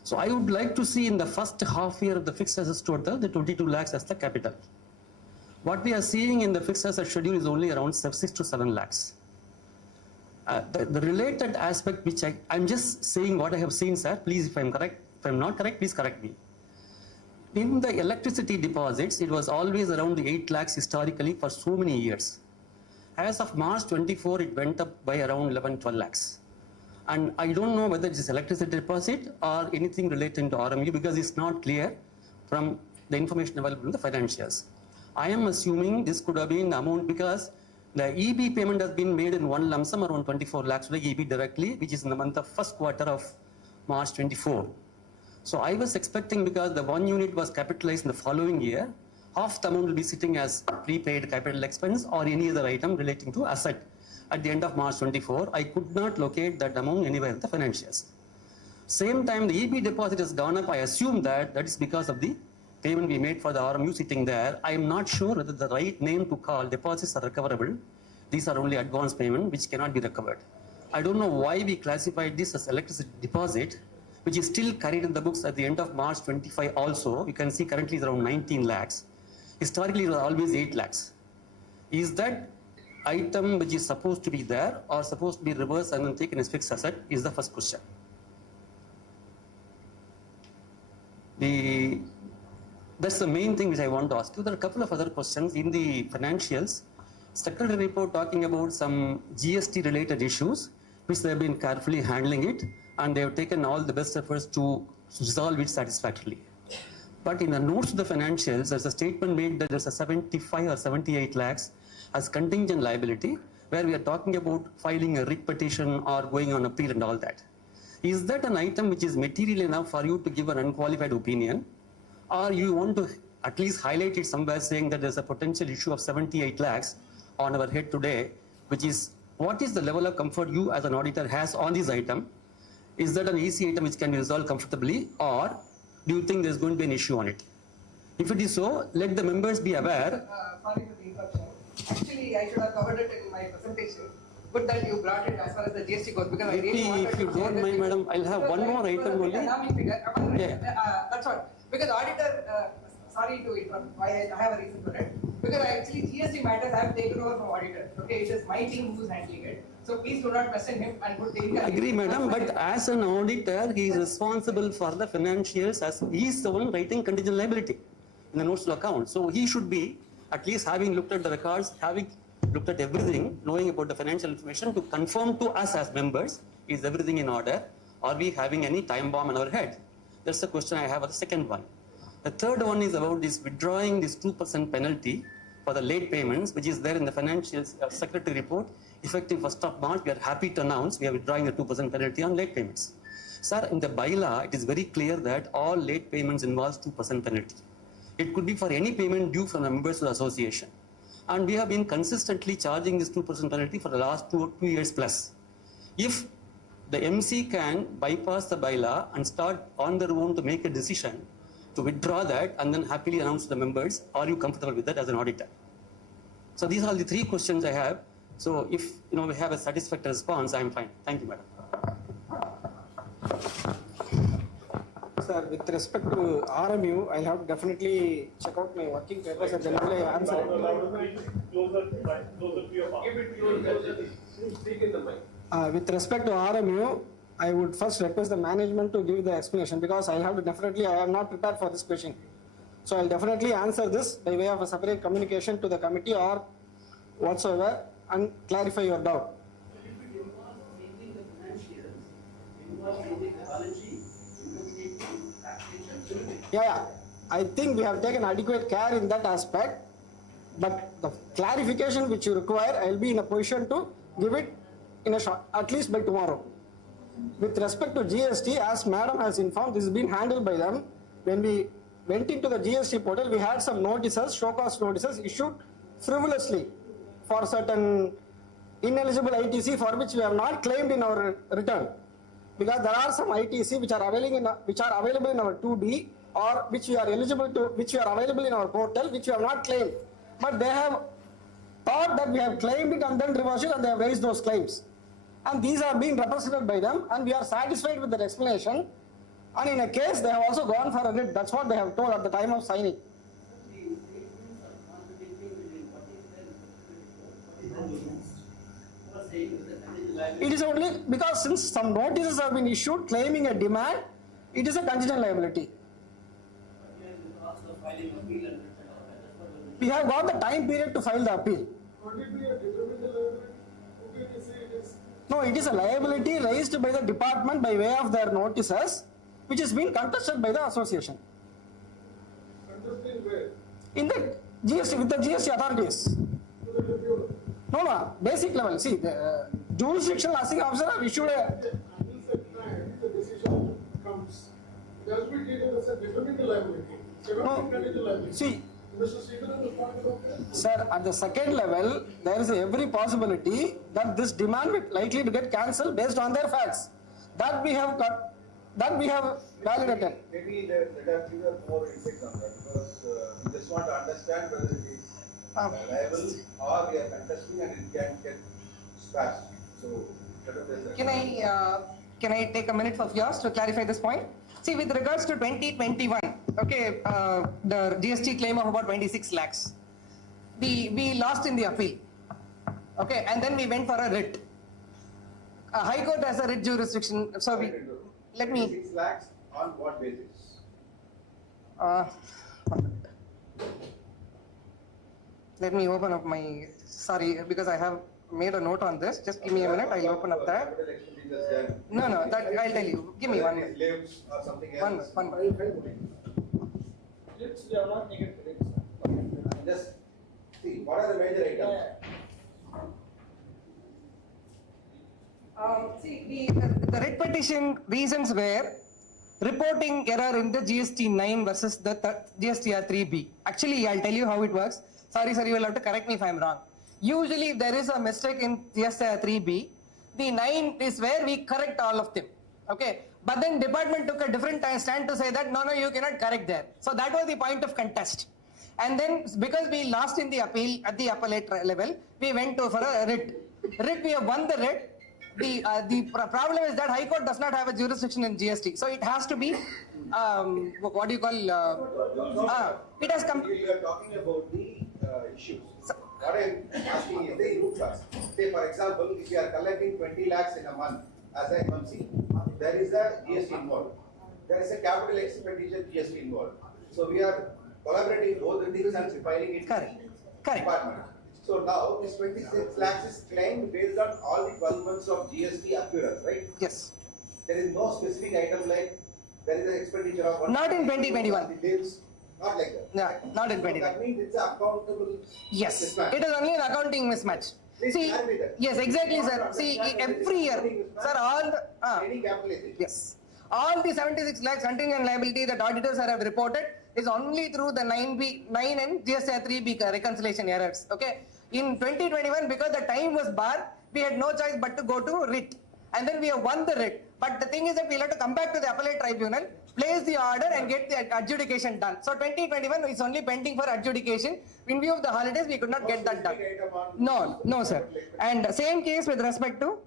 So I would like to see in the first half year of the fixed assets total, the 22 lakhs as the capital. What we are seeing in the fixed asset schedule is only around 6 to 7 lakhs. The related aspect which I'm just saying what I have seen, sir, please if I'm correct, if I'm not correct, please correct me. In the electricity deposits, it was always around the 8 lakhs historically for so many years. As of March 24, it went up by around 11-12 lakhs. And I don't know whether it is electricity deposit or anything related to RMU because it's not clear from the information available in the financials. I am assuming this could have been the amount because the EB payment has been made in one lump sum around 24 lakhs to the EB directly, which is in the month of first quarter of March 24. So I was expecting, because the one unit was capitalized in the following year, half the amount will be sitting as prepaid capital expense or any other item relating to asset. At the end of March 24, I could not locate that amount anywhere in the financials. Same time, the EB deposit has gone up. I assume that is because of the payment we made for the RMU sitting there. I am not sure whether the right name to call deposits are recoverable. These are only advance payment which cannot be recovered. I don't know why we classified this as electricity deposit, which is still carried in the books at the end of March 25 also. You can see currently it's around 19 lakhs. Historically, it was always 8 lakhs. Is that item which is supposed to be there or supposed to be reversed and then taken as fixed asset is the first question. That's the main thing which I want to ask you. There are a couple of other questions in the financials. Secretary report talking about some GST related issues, which they have been carefully handling it, and they have taken all the best efforts to resolve it satisfactorily. But in the notes to the financials, there's a statement made that there's a 75 or 78 lakhs as contingent liability, where we are talking about filing a writ petition or going on appeal and all that. Is that an item which is material enough for you to give an unqualified opinion, or you want to at least highlight it somewhere saying that there's a potential issue of 78 lakhs on our head today, which is what is the level of comfort you as an auditor has on this item? Is that an easy item which can be resolved comfortably, or do you think there's going to be an issue on it? If it is so, let the members be aware. Sorry for the interruption. Actually, I should have covered it in my presentation. Good that you brought it as far as the GST goes, because I really wanted If you don't mind, madam, I'll have one more item only. That's all. Because auditor, sorry to interrupt, I have a reason for it. Because actually GST matters I have taken over from auditor. Okay, it is my team who's handling it. So please do not question him and put the. I agree, madam, but as an auditor, he is responsible for the financials, as he is the one writing contingent liability in the notes to account. So he should be at least having looked at the records, having looked at everything, knowing about the financial information to confirm to us as members, is everything in order? Are we having any time bomb on our head? That's the question I have for the second one. The third one is about this withdrawing this 2% penalty for the late payments, which is there in the financial secretary report. Effective 1st of March, we are happy to announce we are withdrawing the 2% penalty on late payments. Sir, in the bylaw, it is very clear that all late payments involves 2% penalty. It could be for any payment due from the members of the association. And we have been consistently charging this 2% penalty for the last two years plus. If the MC can bypass the bylaw and start on their own to make a decision to withdraw that and then happily announce to the members, are you comfortable with that as an auditor? So these are the 3 questions I have. So if we have a satisfactory response, I am fine. Thank you, madam. Sir, with respect to RMU, I'll have to definitely check out my working papers and then I'll answer it. Closer to your mouth. With respect to RMU, I would first request the management to give the explanation, because I'll have to definitely, I am not prepared for this question. So I'll definitely answer this by way of a separate communication to the committee or whatsoever and clarify your doubt. Yeah, I think we have taken adequate care in that aspect, but the clarification which you require, I'll be in a position to give it in a short, at least by tomorrow. With respect to GST, as Madam has informed, this has been handled by them. When we went into the GST portal, we had some notices, show cause notices issued frivolously for certain ineligible ITC for which we have not claimed in our return. Because there are some ITC which are available in our 2D or which we are eligible to, which are available in our portal, which we have not claimed. But they have thought that we have claimed it and then reversed it, and they have raised those claims. And these are being represented by them, and we are satisfied with their explanation. And in a case, they have also gone for a writ. That's what they have told at the time of signing. It is only because since some notices have been issued claiming a demand, it is a contingent liability. We have got the time period to file the appeal. Could it be a detrimental liability? Who can you say it is? No, it is a liability raised by the department by way of their notices, which is being contested by the association. Understand where? In the GST, with the GST authorities. To the tribunal. No, basic level. See, the jurisdictional assessing officer have issued a. Until such time the decision comes, it has to be treated as a detrimental liability. Cannot be contingent liability. See, Mr. Sridharan was talking about that. sir, at the second level, there is every possibility that this demand will likely to get cancelled based on their facts. That we have got, that we have validated. Maybe let us give us more insight on that, because we just want to understand whether it is liable or we are contesting and it can get squashed. So, let us Can I take a minute of yours to clarify this point? See, with regards to 2021, okay, the GST claim of about 26 lakhs, we lost in the appeal, okay, and then we went for a writ. High Court has a writ jurisdiction, so let me. 6 lakhs on what basis? Let me open up my, sorry, because I have made a note on this. Just give me a minute, I'll open up that. Capital expenditures done. No, that I'll tell you. Give me 1 minute. Lives or something else. 1 minute, 1 minute. It's, they are not negative rates. Just see, what are the major items? See, the writ petition reasons were reporting error in the GST 9 versus the GSTR 3B. Actually, I'll tell you how it works. Sorry, sir, you will have to correct me if I'm wrong. Usually, if there is a mistake in GSTR 3B, the 9 is where we correct all of them. Okay, but then department took a different stand to say that no, you cannot correct there. So that was the point of contest. And then because we lost in the appeal at the appellate level, we went for a writ. We have won the writ. The problem is that High Court does not have a jurisdiction in GST, so it has to be what do you call? It has come. You are talking about the issues. What I am asking is the root cause. Say, for example, if you are collecting 20 lakhs in a month as a MMC, there is a GST involved. There is a capital expenditure GST involved. So we are collaborating both the things and filing it. Correct. Department. So now this 26 lakhs is claimed based on all the 12 months of GST occurrence, right? Yes. There is no specific item like there is an expenditure of. Not in 2021. Not like that. Yeah, not in 2021. That means it's accountable. Yes, mismatch. it is only an accounting mismatch. Please See, clarify that. yes, exactly, sir. See, every year, sir, all the, Any capitalization. yes, all the 76 lakhs contingent liability that auditors have reported is only through the 9 and GST 3B reconciliation errors. Okay, in 2021, because the time was barred, we had no choice but to go to writ, and then we have won the writ. But the thing is that we'll have to come back to the appellate tribunal, place the order and get the adjudication done. So 2021 is only pending for adjudication. In view of the holidays, we could not get that done. No, sir. And same case with respect to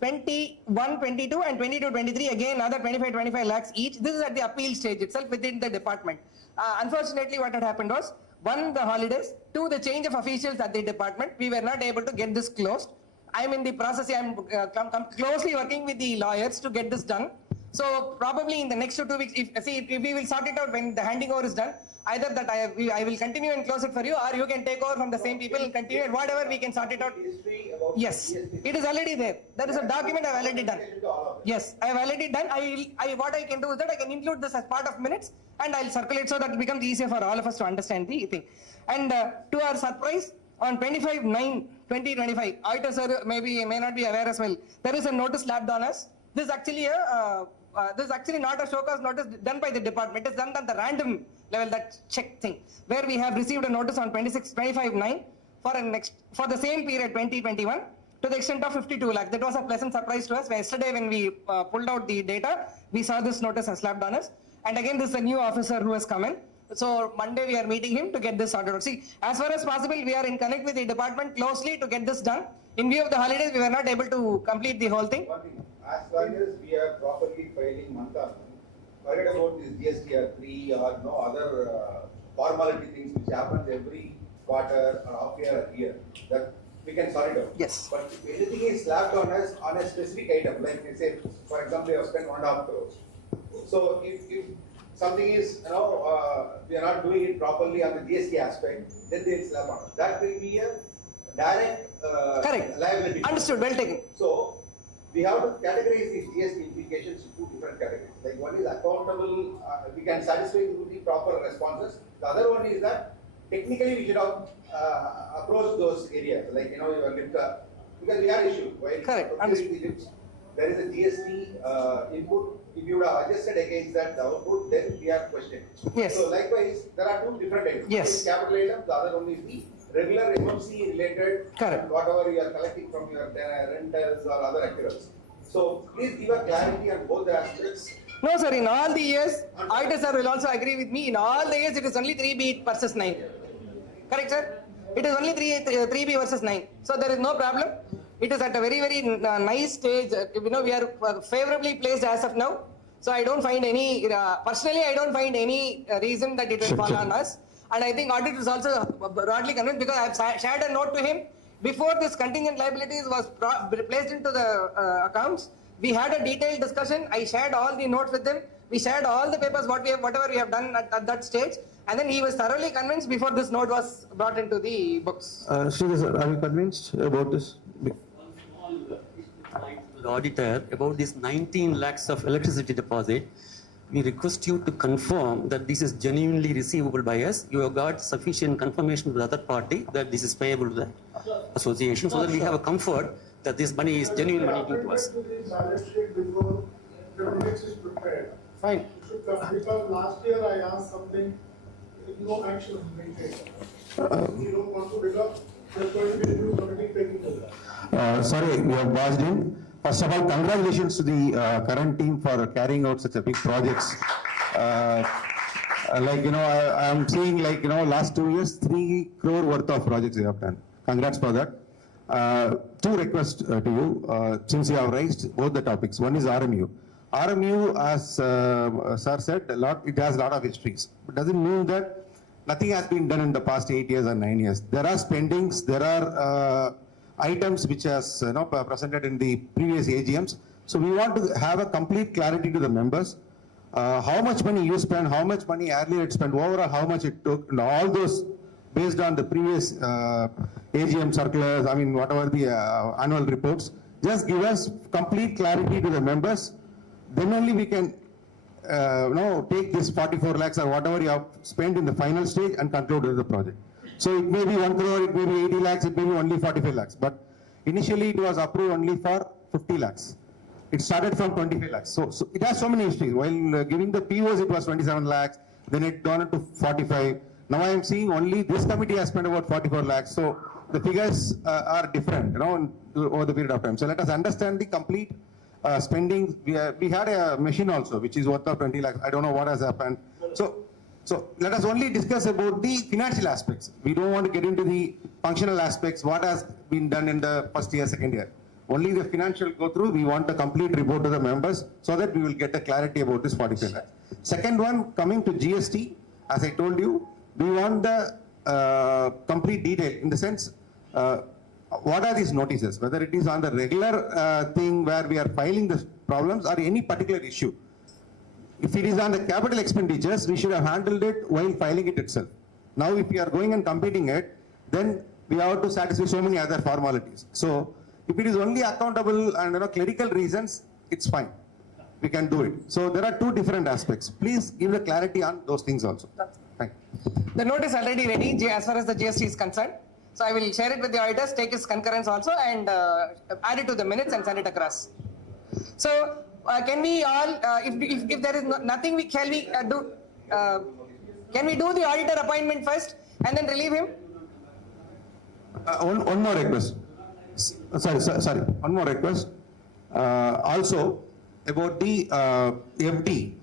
21, 22 and 22, 23, again another 25 lakhs each. This is at the appeal stage itself within the department. Unfortunately, what had happened was, 1, the holidays, 2, the change of officials at the department. We were not able to get this closed. I'm in the process, I'm closely working with the lawyers to get this done. So probably in the next 2 weeks, if we will sort it out when the handing over is done, either that I will continue and close it for you, or you can take over from the same people and continue, and whatever we can sort it out. History about Yes, GST. it is already there. There is a document I've already done. Yes, I have already done. What I can do is that I can include this as part of minutes, and I'll circulate so that it becomes easier for all of us to understand the thing. And to our surprise, on 25/9/2025, auditor sir may not be aware as well. There is a notice slapped on us. This is actually not a show cause notice done by the department. It is done at the random level, that check thing, where we have received a notice on 25/9 for the same period 2021 to the extent of 52 lakhs. That was a pleasant surprise to us. Yesterday when we pulled out the data, we saw this notice has slapped on us. And again, this is a new officer who has come in. So Monday we are meeting him to get this sorted out. See, as far as possible, we are in connect with the department closely to get this done. In view of the holidays, we were not able to complete the whole thing. One thing, as long as we are properly filing month on month, forget about this GSTR3 or no other formality things which happens every quarter or half year or year, that we can sort it out. Yes. But if anything is slapped on us on a specific item, like let's say, for example, you have spent 1.5 crores. So if something is, we are not doing it properly on the GST aspect, then they slap on us. That will be a direct Correct. liability. Understood, well taken. So we have to categorize these GST implications into 2 different categories. Like one is accountable, we can satisfy through the proper responses. The other one is that technically we should have approached those areas, like your lift, because we are issued while Correct. procuring the lifts. There is a GST input. If you would have adjusted against that output, then we are questioning. Yes. So likewise, there are 2 different items. Yes. One is capital item, the other one is the regular MMC related, Correct. whatever you are collecting from your rentals or other accruals. So please give a clarity on both the aspects. No, sir, in all the years, auditor sir will also agree with me, in all the years it is only 3B versus 9. Correct, sir? It is only 3B versus 9. So there is no problem. It is at a very, very nice stage. We are favorably placed as of now. So I don't find any, personally I don't find any reason that it will fall on us. And I think audit is also broadly convinced, because I have shared a note to him before this contingent liabilities was placed into the accounts. We had a detailed discussion. I shared all the notes with him. We shared all the papers, whatever we have done at that stage. And then he was thoroughly convinced before this note was brought into the books. Sridhar sir, are you convinced about this? The auditor about this 19 lakhs of electricity deposit, we request you to confirm that this is genuinely receivable by us. You have got sufficient confirmation with the other party that this is payable to the association, so that we have a comfort that this money is genuine money due to us. Before the minutes is prepared. Fine. Because last year I asked something, no action was being taken. You don't want to, because there's going to be a new committee taking over. Sorry, we have barged in. First of all, congratulations to the current team for carrying out such a big projects. I am seeing last 2 years, 3 crore worth of projects they have done. Congrats for that. 2 requests to you, since you have raised both the topics. One is RMU. RMU, as sir said, it has a lot of histories. But doesn't mean that nothing has been done in the past 8 years or 9 years. There are spendings, there are items which has presented in the previous AGMs. So we want to have a complete clarity to the members. How much money you spent, how much money earlier it spent, overall how much it took, and all those based on the previous AGM circulars, whatever the annual reports. Just give us complete clarity to the members. Then only we can take this 44 lakhs or whatever you have spent in the final stage and conclude with the project. So it may be 1 crore, it may be 80 lakhs, it may be only 45 lakhs. But initially it was approved only for 50 lakhs. It started from 25 lakhs. So it has so many histories. While giving the POs, it was 27 lakhs, then it gone to 45. Now I am seeing only this committee has spent about 44 lakhs. So the figures are different, over the period of time. So let us understand the complete spending. We had a machine also, which is worth of 20 lakhs. I don't know what has happened. So let us only discuss about the financial aspects. We don't want to get into the functional aspects, what has been done in the first year, second year. Only the financial go through. We want a complete report to the members so that we will get a clarity about this 45 lakhs. Second one, coming to GST, as I told you, we want the complete detail in the sense, what are these notices? Whether it is on the regular thing where we are filing the problems or any particular issue. If it is on the capital expenditures, we should have handled it while filing it itself. Now, if we are going and completing it, then we have to satisfy so many other formalities. So, if it is only accountable and clerical reasons, it's fine. We can do it. So, there are two different aspects. Please give the clarity on those things also. Thank you. The note is already ready as far as the GST is concerned. So I will share it with the auditors, take his concurrence also, and add it to the minutes and send it across. So can we all, if there is nothing, can we do? Can we do the auditor appointment first and then relieve him? One more request. Sorry. One more request. Also about the FD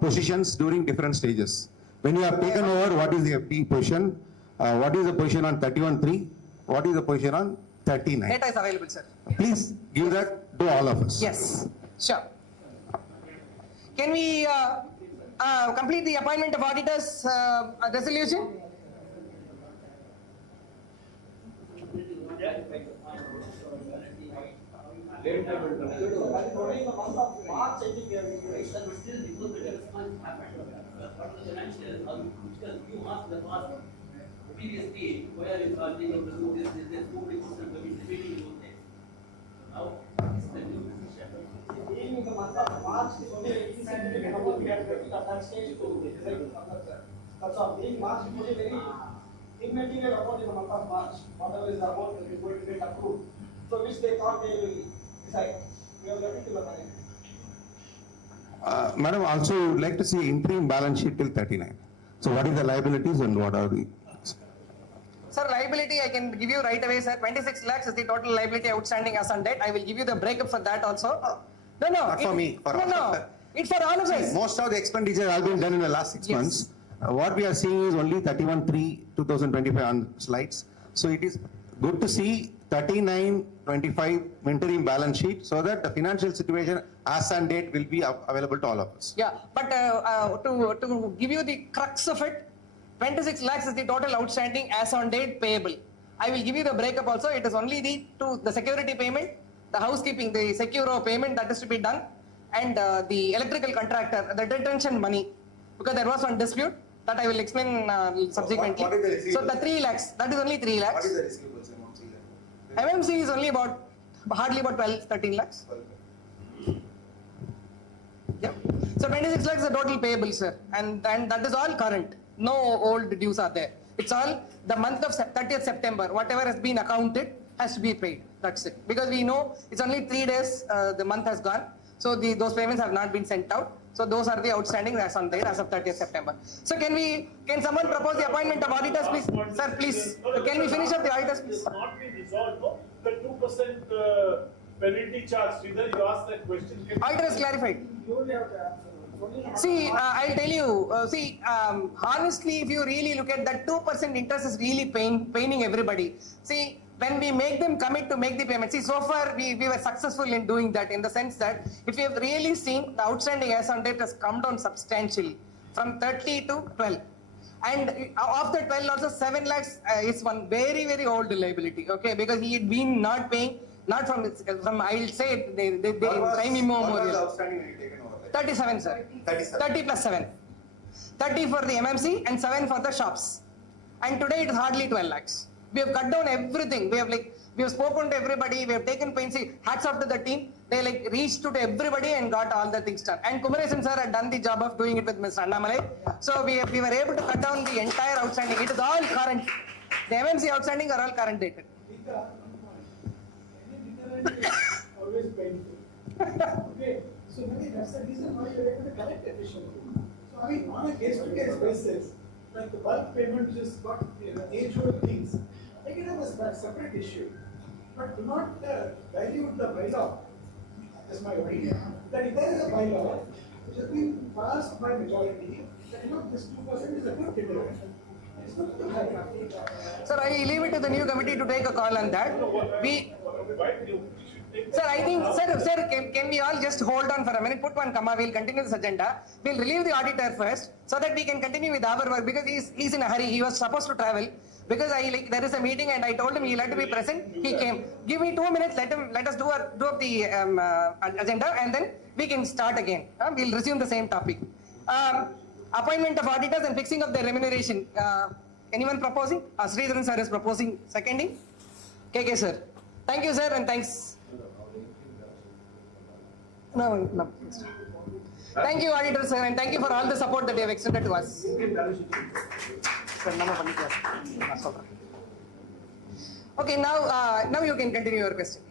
positions during different stages. When you have taken over, what is the FD position? What is the position on 31(3)? What is the position on 39? Data is available, sir. Please give that to all of us. Yes, sure. Can we complete the appointment of auditors resolution? Previously, where you are taking this two decision meeting was there. Now, this is the new decision. In the month of March, we had at that stage to decide. That's all. In March, it was very immaterial about in the month of March. Whatever is the amount that is going to get approved. So, which they thought they will decide. We have left it to the money. Madam, also we would like to see interim balance sheet till 39. So what is the liabilities and what are the? Sir, liability I can give you right away, sir. 26 lakhs is the total liability outstanding as on date. I will give you the breakup for that also. No. Not for me. No. It's for all of us. Most of the expenditure has been done in the last 6 months. What we are seeing is only 31/3/2025 on slides. So it is good to see 39/25 interim balance sheet so that the financial situation as on date will be available to all of us. Yeah, but to give you the crux of it, 26 lakhs is the total outstanding as on date payable. I will give you the breakup also. It is only the security payment, the housekeeping, the Securo payment that is to be done, and the electrical contractor, the detention money, because there was one dispute that I will explain subsequently. What is the so the 3 lakhs, that is only 3 lakhs. What is the receivables amount? MMC is only hardly about 12-13 lakhs. Yeah. So 26 lakhs is the total payable, sir, and that is all current. No old dues are there. It's all the month of 30th September. Whatever has been accounted has to be paid. That's it. Because we know it's only 3 days the month has gone. So those payments have not been sent out. So those are the outstanding as on date as of 30th September. So can someone propose the appointment of auditors, please? Sir, please. Can we finish up the auditors, please? It's not been resolved, no? The 2% penalty charge, Sridhar, you asked that question. Auditor is clarified. You only have to answer. See, I'll tell you, honestly, if you really look at that 2% interest is really paining everybody. See, when we make them commit to make the payment, see, so far we were successful in doing that in the sense that if you have really seen the outstanding as on date has come down substantially from 30 to 12. And of the 12 also 7 lakhs is one very, very old liability, okay, because he had been not paying, not from I'll say, time immemorial. What was the outstanding when you taken over? 37, sir. 37. 30 plus 7. 30 for the MMC and 7 for the shops. And today it is hardly 12 lakhs. We have cut down everything. We have spoken to everybody. We have taken pains. Hats off to the team. They reached to everybody and got all the things done. And Kumaresan sir had done the job of doing it with Mr. Annamalai. So we were able to cut down the entire outstanding. It is all current. The MMC outstanding are all current dated. Always painful. Okay. So maybe that's the reason why you're able to collect efficiently. So I mean, on a case-to-case basis, like the bulk payment just got age-old things, take it as a separate issue. But do not dilute the bylaw. That's my opinion. That if there is a bylaw which has been passed by majority, that this 2% is a good deterrent. It's not too high. Sir, I leave it to the new committee to take a call on that. Sir, I think, sir, can we all just hold on for a minute, put one comma, we'll continue this agenda. We'll relieve the auditor first so that we can continue with our work because he's in a hurry. He was supposed to travel. Because there is a meeting and I told him he'll have to be present. He came. Give me 2 minutes. Let us do up the agenda and then we can start again. We'll resume the same topic. Appointment of auditors and fixing of their remuneration. Anyone proposing? Sridharan sir is proposing seconding. KK sir. Thank you sir and thanks. No. Thank you auditor sir and thank you for all the support that you have extended to us. Okay, now you can continue your question.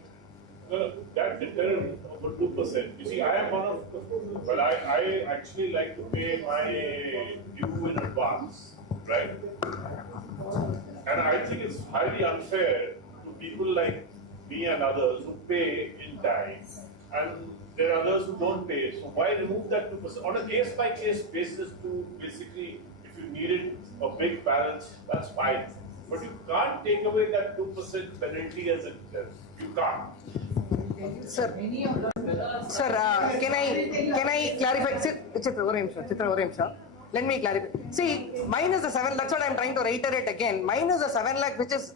No, that deterrent over 2%. You see, I am one of the, well, I actually like to pay my due in advance, right? And I think it's highly unfair to people like me and others who pay in time, and there are others who don't pay. So why remove that 2%? On a case-by-case basis to basically, if you needed a big balance, that's fine. But you can't take away that 2% penalty as it is. You can't. Sir, can I clarify? Chitra, let me clarify. See, minus the 7, that's what I'm trying to reiterate again. Minus the 7 lakh, which is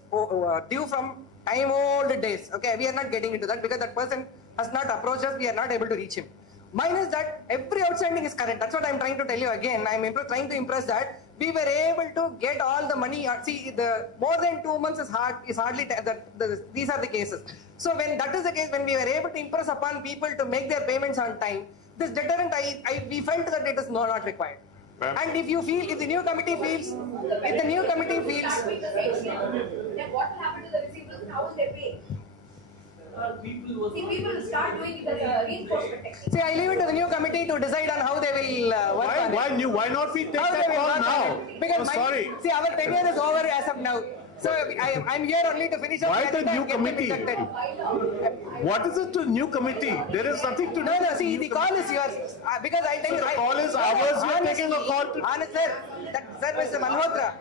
due from time old days. Okay, we are not getting into that because that person has not approached us, we are not able to reach him. Minus that, every outstanding is current. That's what I'm trying to tell you again. I'm trying to impress that we were able to get all the money. See, the more than 2 months is hardly, these are the cases. So when that is the case, when we were able to impress upon people to make their payments on time, this deterrent, we felt that it is not required. And if the new committee feels, then what will happen to the receivables and how will they pay? People will start doing the reinforcement technique. See, I leave it to the new committee to decide on how they will work on it. Why not we take that call now? Because see, our tenure is over as of now. So I'm here only to finish up. Why the new committee? What is it to new committee? There is nothing to do. No, see, the call is yours. Because I tell you, the call is ours. We are taking a call to. Sir, Mr. Malhotra,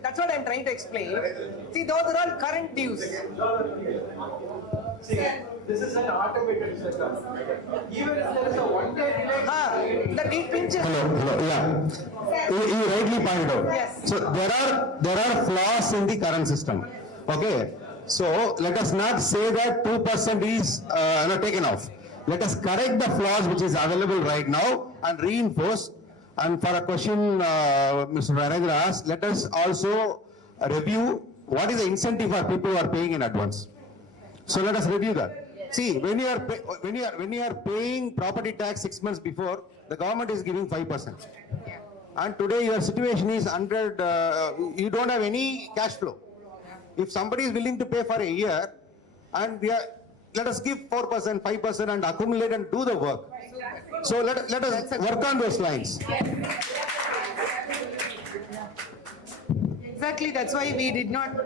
that's what I'm trying to explain. See, those are all current dues. See, this is an automated system. Even if there is a one-day delay. The pinches. Hello, yeah. You rightly pointed out. Yes. So there are flaws in the current system. Okay. So let us not say that 2% is taken off. Let us correct the flaws which is available right now and reinforce. And for a question Mr. Narendra asked, let us also review what is the incentive for people who are paying in advance. So let us review that. See, when you are paying property tax 6 months before, the government is giving 5%. And today your situation is 100, you don't have any cash flow. If somebody is willing to pay for a year, and let us give 4%, 5% and accumulate and do the work. So let us work on those lines. Exactly, that's why we did not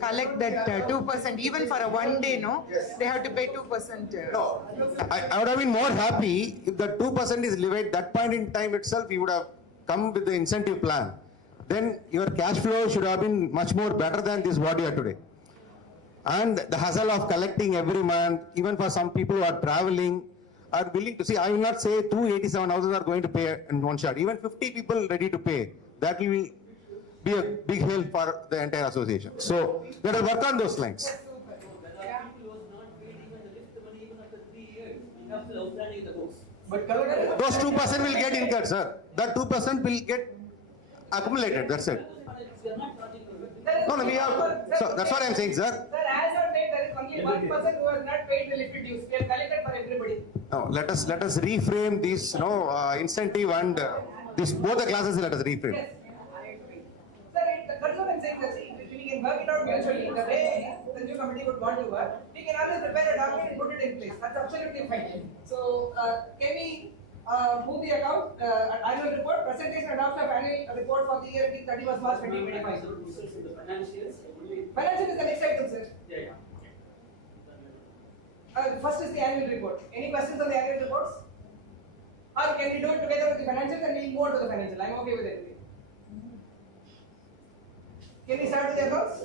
collect that 2%, even for a one day, no? They have to pay 2%. No, I would have been more happy if the 2% is levied. That point in time itself, you would have come with the incentive plan. Then your cash flow should have been much more better than this what you are today. And the hassle of collecting every month, even for some people who are traveling, are willing to see. I will not say 287 houses are going to pay in one shot. Even 50 people ready to pay. That will be a big help for the entire association. So let us work on those lines. But collector. Those 2% will get incurred, sir. That 2% will get accumulated. That's it. No, we have. So that's what I'm saying, sir. Sir, as on date, there is only 1% who has not paid the liquid dues. We have collected for everybody. No, let us reframe this, incentive and this both the classes. Let us reframe. Yes. Sir, that's what I'm saying. Sir. We can work it out mutually. The way the new committee would want to work, we can always prepare a document and put it in place. That's absolutely fine. So, can we move the account, annual report, presentation and adoption of annual report for the year ending 31st March 2025. Financial is the next item, sir. First is the annual report. Any questions on the annual reports? Or can we do it together with the financials and we'll move on to the financial? I'm okay with it. Can we start with the accounts?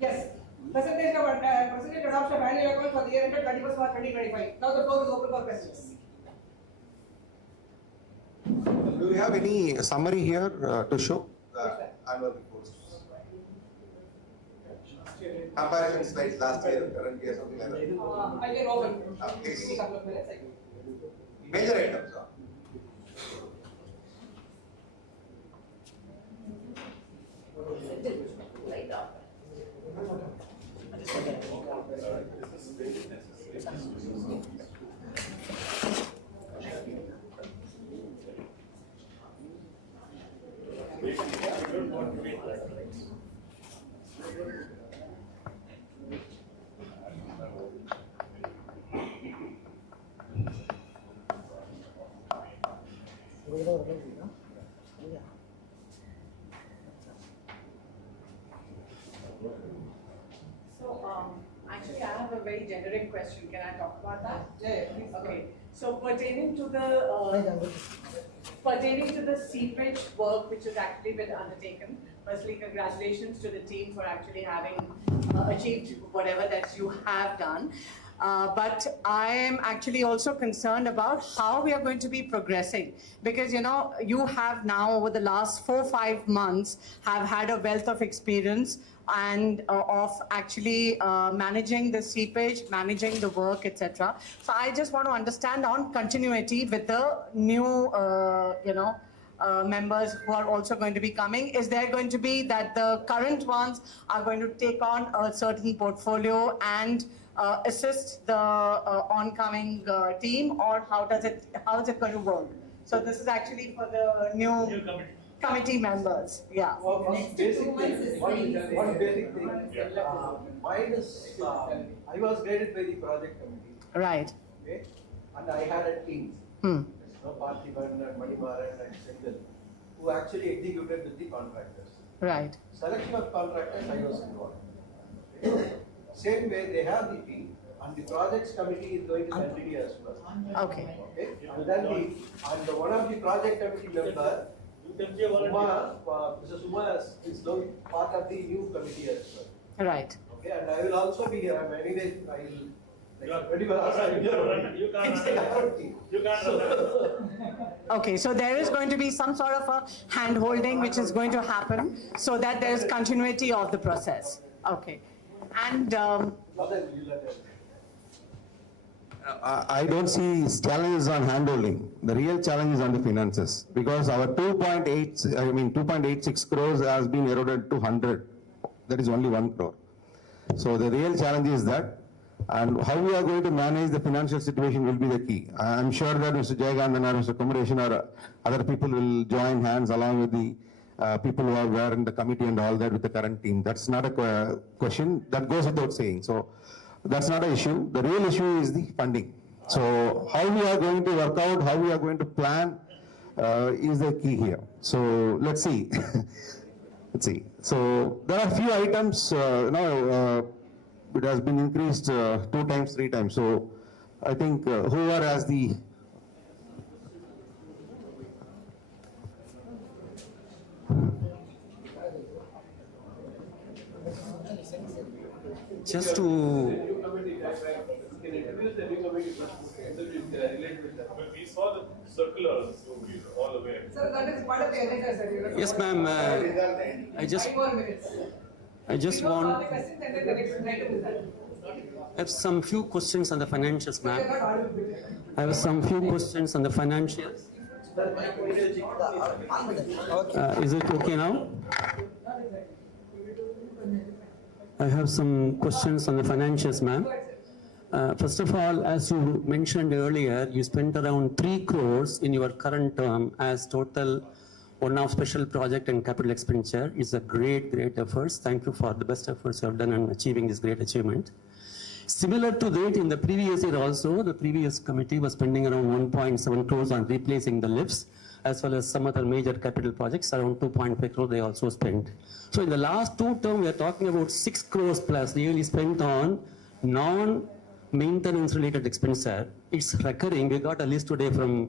Yes. Presentation of adoption of annual account for the year ended 31st March 2025. Now the floor is open for questions. Do we have any summary here to show the annual reports? comparison slides last year, current year, something like that. I can open. Please. Give me a couple of minutes. Major items. Right up. So, actually, I have a very generic question. Can I talk about that? Yeah, please. Okay. So pertaining to the seepage work which has actually been undertaken, firstly, congratulations to the team for actually having achieved whatever that you have done. But I am actually also concerned about how we are going to be progressing, because you have now over the last 4-5 months have had a wealth of experience and of actually managing the seepage, managing the work, etc. So I just want to understand on continuity with the new, members who are also going to be coming. Is there going to be that the current ones are going to take on a certain portfolio and assist the oncoming team, or how is it going to work? So this is actually for the new committee members. Yeah. One basic thing. Mine is, I was graded by the project committee. Right. Okay, and I had a team. Parthiban and Manimaran and Sendil, who actually executed with the contractors. Right. Selection of contractors, I was involved. Okay. Same way, they have the team, and the projects committee is going to continue as well. Okay. Okay. And then one of the project committee member, Uma, Mr. Suma is now part of the new committee as well. Right. Okay, and I will also be here. Anyway, I will. Okay, so there is going to be some sort of a hand-holding which is going to happen so that there is continuity of the process. Okay. And I don't see challenges on handholding. The real challenge is on the finances, because our 2.86 crores has been eroded to 100. That is only 1 crore. So the real challenge is that, and how we are going to manage the financial situation will be the key. I am sure that Mr. Jayagandan or Mr. Kumaresan or other people will join hands along with the people who are there in the committee and all that with the current team. That's not a question, that goes without saying. So that's not an issue. The real issue is the funding. So how we are going to work out, how we are going to plan is the key here. So let's see. Let's see. So there are a few items, it has been increased 2 times, 3 times. So I think whoever has the just to We saw the circular, so we are all aware. Sir, that is part of the agenda, sir. yes, ma'am. I just 5 more minutes. want. All the questions and then the next item is that. I have some few questions on the financials, ma'am. I have some few questions on the financials. Is it okay now? I have some questions on the financials, ma'am. First of all, as you mentioned earlier, you spent around 3 crores in your current term as total one-off special project and capital expenditure. It's a great effort. Thank you for the best efforts you have done in achieving this great achievement. Similar to that, in the previous year also, the previous committee was spending around 1.7 crores on replacing the lifts, as well as some other major capital projects, around 2.5 crores they also spent. So in the last 2 terms, we are talking about 6 crores plus really spent on non-maintenance related expenditure. It's recurring. We got a list today from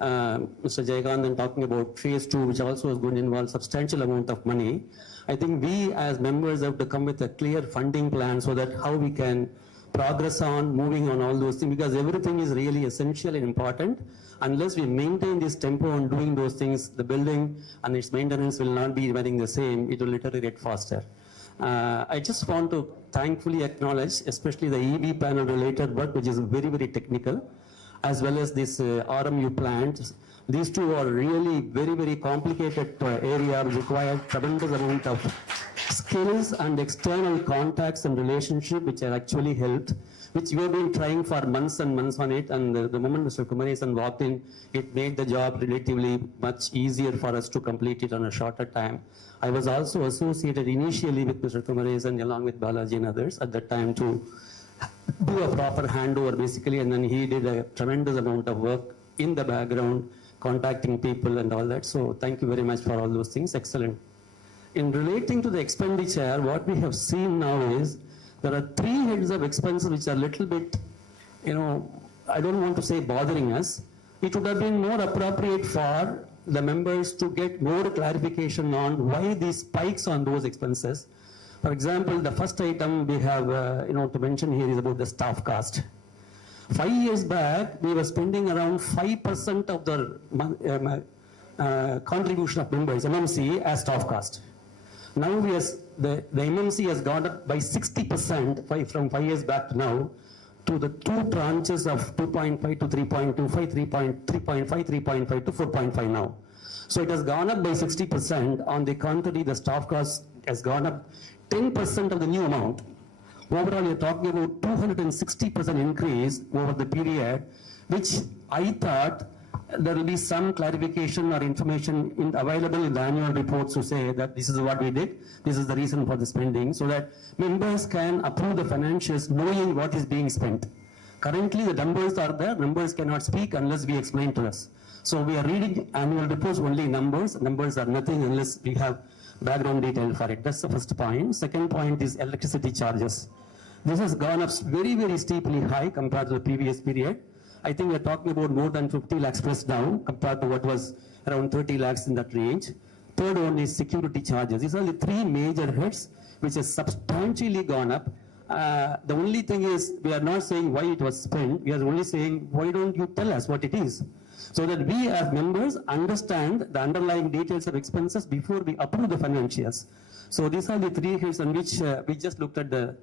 Mr. Jayagandan talking about phase 2, which also is going to involve substantial amount of money. I think we as members have to come with a clear funding plan so that how we can progress on moving on all those things, because everything is really essential and important. Unless we maintain this tempo on doing those things, the building and its maintenance will not be remaining the same. It will deteriorate faster. I just want to thankfully acknowledge, especially the EV panel related work, which is very, very technical, as well as this RMU plant. These two are really very, very complicated area which require tremendous amount of skills and external contacts and relationship, which have actually helped, which we have been trying for months and months on it. And the moment Mr. Kumaresan walked in, it made the job relatively much easier for us to complete it on a shorter time. I was also associated initially with Mr. Kumaresan along with Balaji and others at that time to do a proper handover basically, and then he did a tremendous amount of work in the background, contacting people and all that. So thank you very much for all those things. Excellent. In relating to the expenditure, what we have seen now is there are three heads of expenses which are a little bit, I don't want to say bothering us. It would have been more appropriate for the members to get more clarification on why these spikes on those expenses. For example, the first item we have, to mention here is about the staff cost. 5 years back, we were spending around 5% of the contribution of members, MMC, as staff cost. Now the MMC has gone up by 60% from 5 years back to now, to the two tranches of 2.5 to 3.25, 3.5, 3.5 to 4.5 now. So it has gone up by 60%. On the contrary, the staff cost has gone up 10% of the new amount. Overall, you're talking about 260% increase over the period, which I thought there will be some clarification or information available in the annual reports to say that this is what we did, this is the reason for the spending, so that members can approve the financials knowing what is being spent. Currently, the numbers are there, members cannot speak unless we explain to us. So we are reading annual reports only numbers are nothing unless we have background detail for it. That's the first point. Second point is electricity charges. This has gone up very, very steeply high compared to the previous period. I think we're talking about more than 50 lakhs plus now compared to what was around 30 lakhs in that range. Third one is security charges. These are the three major heads which has substantially gone up. The only thing is we are not saying why it was spent. We are only saying why don't you tell us what it is, so that we as members understand the underlying details of expenses before we approve the financials. So these are the three heads on which we just looked at the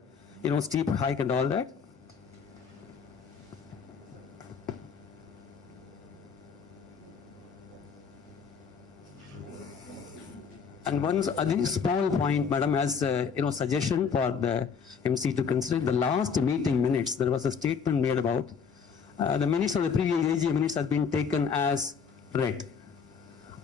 steep hike and all that. And one other small point, madam, as suggestion for the MC to consider, the last meeting minutes, there was a statement made about the minutes of the previous AGM minutes has been taken as read.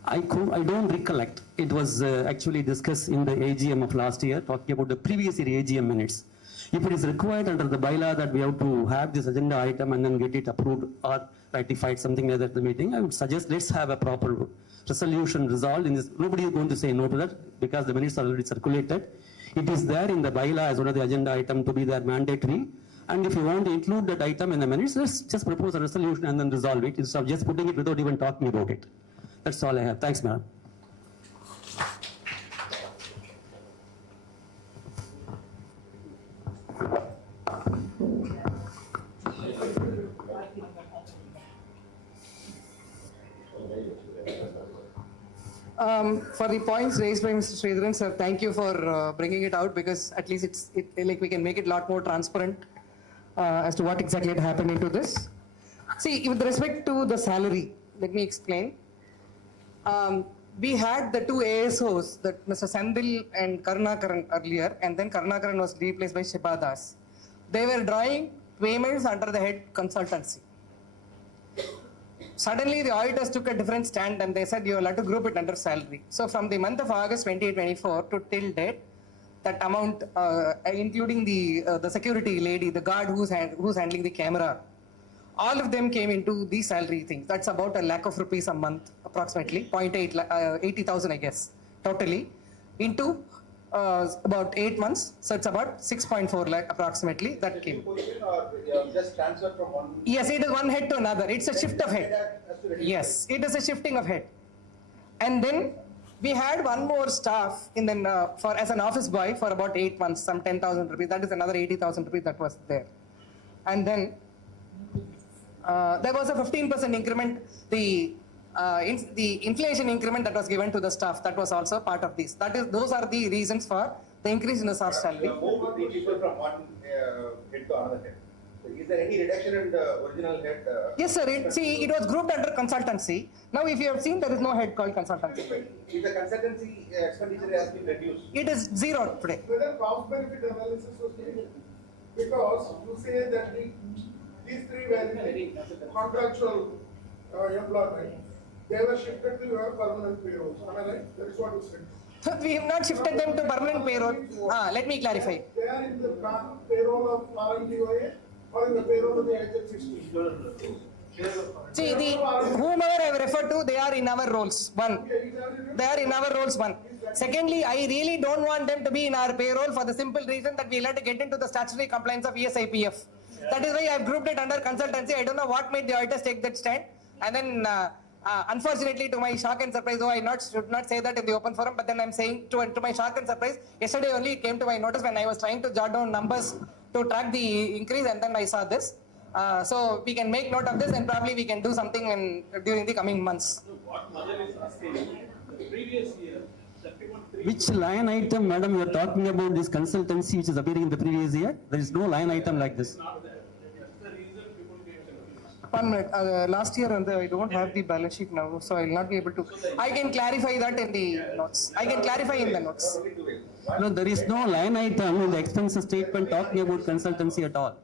I don't recollect. It was actually discussed in the AGM of last year, talking about the previous year AGM minutes. If it is required under the bylaw that we have to have this agenda item and then get it approved or ratified, something like that at the meeting, I would suggest let's have a proper resolution resolved in this. Nobody is going to say no to that because the minutes are already circulated. It is there in the bylaw as one of the agenda item to be there mandatory. And if you want to include that item in the minutes, let's just propose a resolution and then resolve it instead of just putting it without even talking about it. That's all I have. Thanks, madam. For the points raised by Mr. Sridharan, sir, thank you for bringing it out, because at least we can make it a lot more transparent as to what exactly had happened into this. See, with respect to the salary, let me explain. We had the two ASOs, that Mr. Sandil and Karunakaran earlier, and then Karunakaran was replaced by Shibadas. They were drawing payments under the head consultancy. Suddenly, the auditors took a different stand and they said you will have to group it under salary. So from the month of August 2024 to till date, that amount, including the security lady, the guard who's handling the camera, all of them came into the salary thing. That's about ₹1 lakh a month, approximately 80,000, I guess, totally, into about 8 months. So it's about 6.4 lakh approximately that came. Just transfer from one. Yes, it is one head to another. It's a shift of head. Yes, it is a shifting of head. And then we had one more staff as an office boy for about 8 months, some 10,000 rupees. That is another 80,000 rupees that was there. And then there was a 15% increment. The inflation increment that was given to the staff, that was also part of this. Those are the reasons for the increase in the staff salary. You have moved 3 people from one head to another head. So is there any reduction in the original head? Yes, sir. It was grouped under consultancy. Now, if you have seen, there is no head called consultancy. If the consultancy expenditure has been reduced. It is zero today. Whether cost benefit analysis was made, because you say that these three were in contractual employment, they were shifted to your permanent payrolls. Am I right? That is what you said. We have not shifted them to permanent payroll. Let me clarify. They are in the payroll of RMDOA or in the payroll of the agency. See, whomever I have referred to, they are in our roles. One, they are in our roles. One. Secondly, I really don't want them to be in our payroll for the simple reason that we'll have to get into the statutory compliance of ESIPF. That is why I have grouped it under consultancy. I don't know what made the auditors take that stand. And then, unfortunately, to my shock and surprise, though I should not say that in the open forum, but then I'm saying to my shock and surprise, yesterday only it came to my notice when I was trying to jot down numbers to track the increase, and then I saw this. So we can make note of this, and probably we can do something during the coming months. What Mother is asking, the previous year, Which line item, madam, you are talking about this consultancy which is appearing in the previous year? There is no line item like this. 1 minute. Last year, I don't have the balance sheet now, so I will not be able to. I can clarify that in the notes. I can clarify in the notes. No, there is no line item in the expenses statement talking about consultancy at all.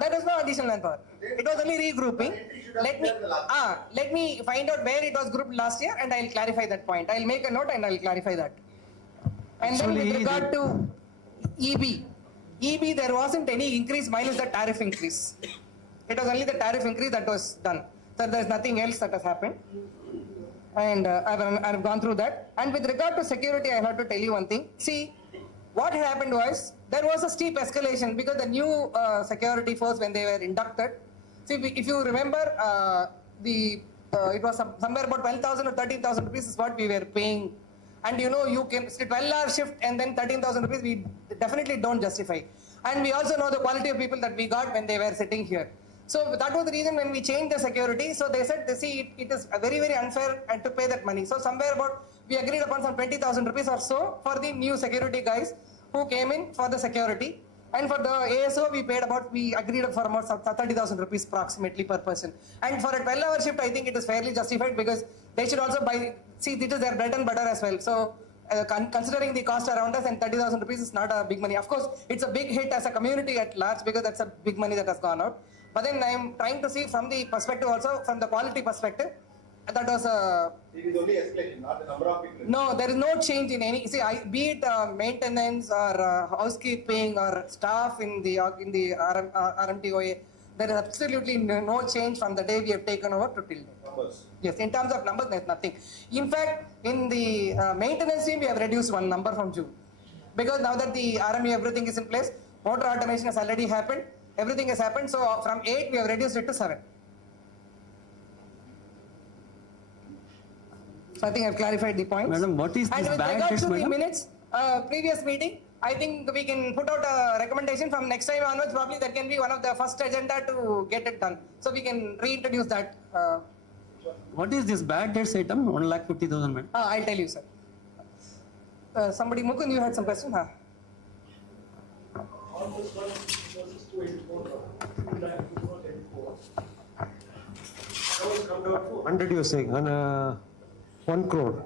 There is no additional manpower. It was only regrouping. Let me find out where it was grouped last year, and I'll clarify that point. I'll make a note and I'll clarify that. And then with regard to EB, there wasn't any increase minus the tariff increase. It was only the tariff increase that was done. So there's nothing else that has happened. And I've gone through that. And with regard to security, I have to tell you one thing. See, what happened was, there was a steep escalation because the new security force, when they were inducted, see, if you remember, it was somewhere about 12,000 or 13,000 rupees is what we were paying. And you can, 12-hour shift and then 13,000 rupees, we definitely don't justify. And we also know the quality of people that we got when they were sitting here. So that was the reason when we changed the security. So they said, see, it is very, very unfair and to pay that money. So somewhere about, we agreed upon some 20,000 rupees or so for the new security guys who came in for the security. And for the ASO, we agreed for about 30,000 rupees approximately per person. And for a 12-hour shift, I think it is fairly justified because they should also see, this is their bread and butter as well. So considering the cost around us, and 30,000 rupees is not a big money. Of course, it's a big hit as a community at large because that's a big money that has gone out. But then I am trying to see from the perspective also, from the quality perspective, that was It is only escalation, not the number of people. no, there is no change in any. See, be it maintenance or housekeeping or staff in the RMTOA, there is absolutely no change from the day we have taken over to till now. Numbers. Yes, in terms of numbers, there is nothing. In fact, in the maintenance team, we have reduced one number from June. Because now that the RME, everything is in place, motor automation has already happened, everything has happened. So from 8, we have reduced it to 7. So I think I've clarified the points. Madam, what is this and with bad regard test, to the madam? minutes, previous meeting, I think we can put out a recommendation from next time onwards. Probably that can be one of the first agenda to get it done. So we can reintroduce that. What is this bad debts item? 1,50,000, madam. I'll tell you, sir. Somebody, Mukund, you had some question? On this one, versus 284, 284. That was come down to 100 you're saying, 1 crore.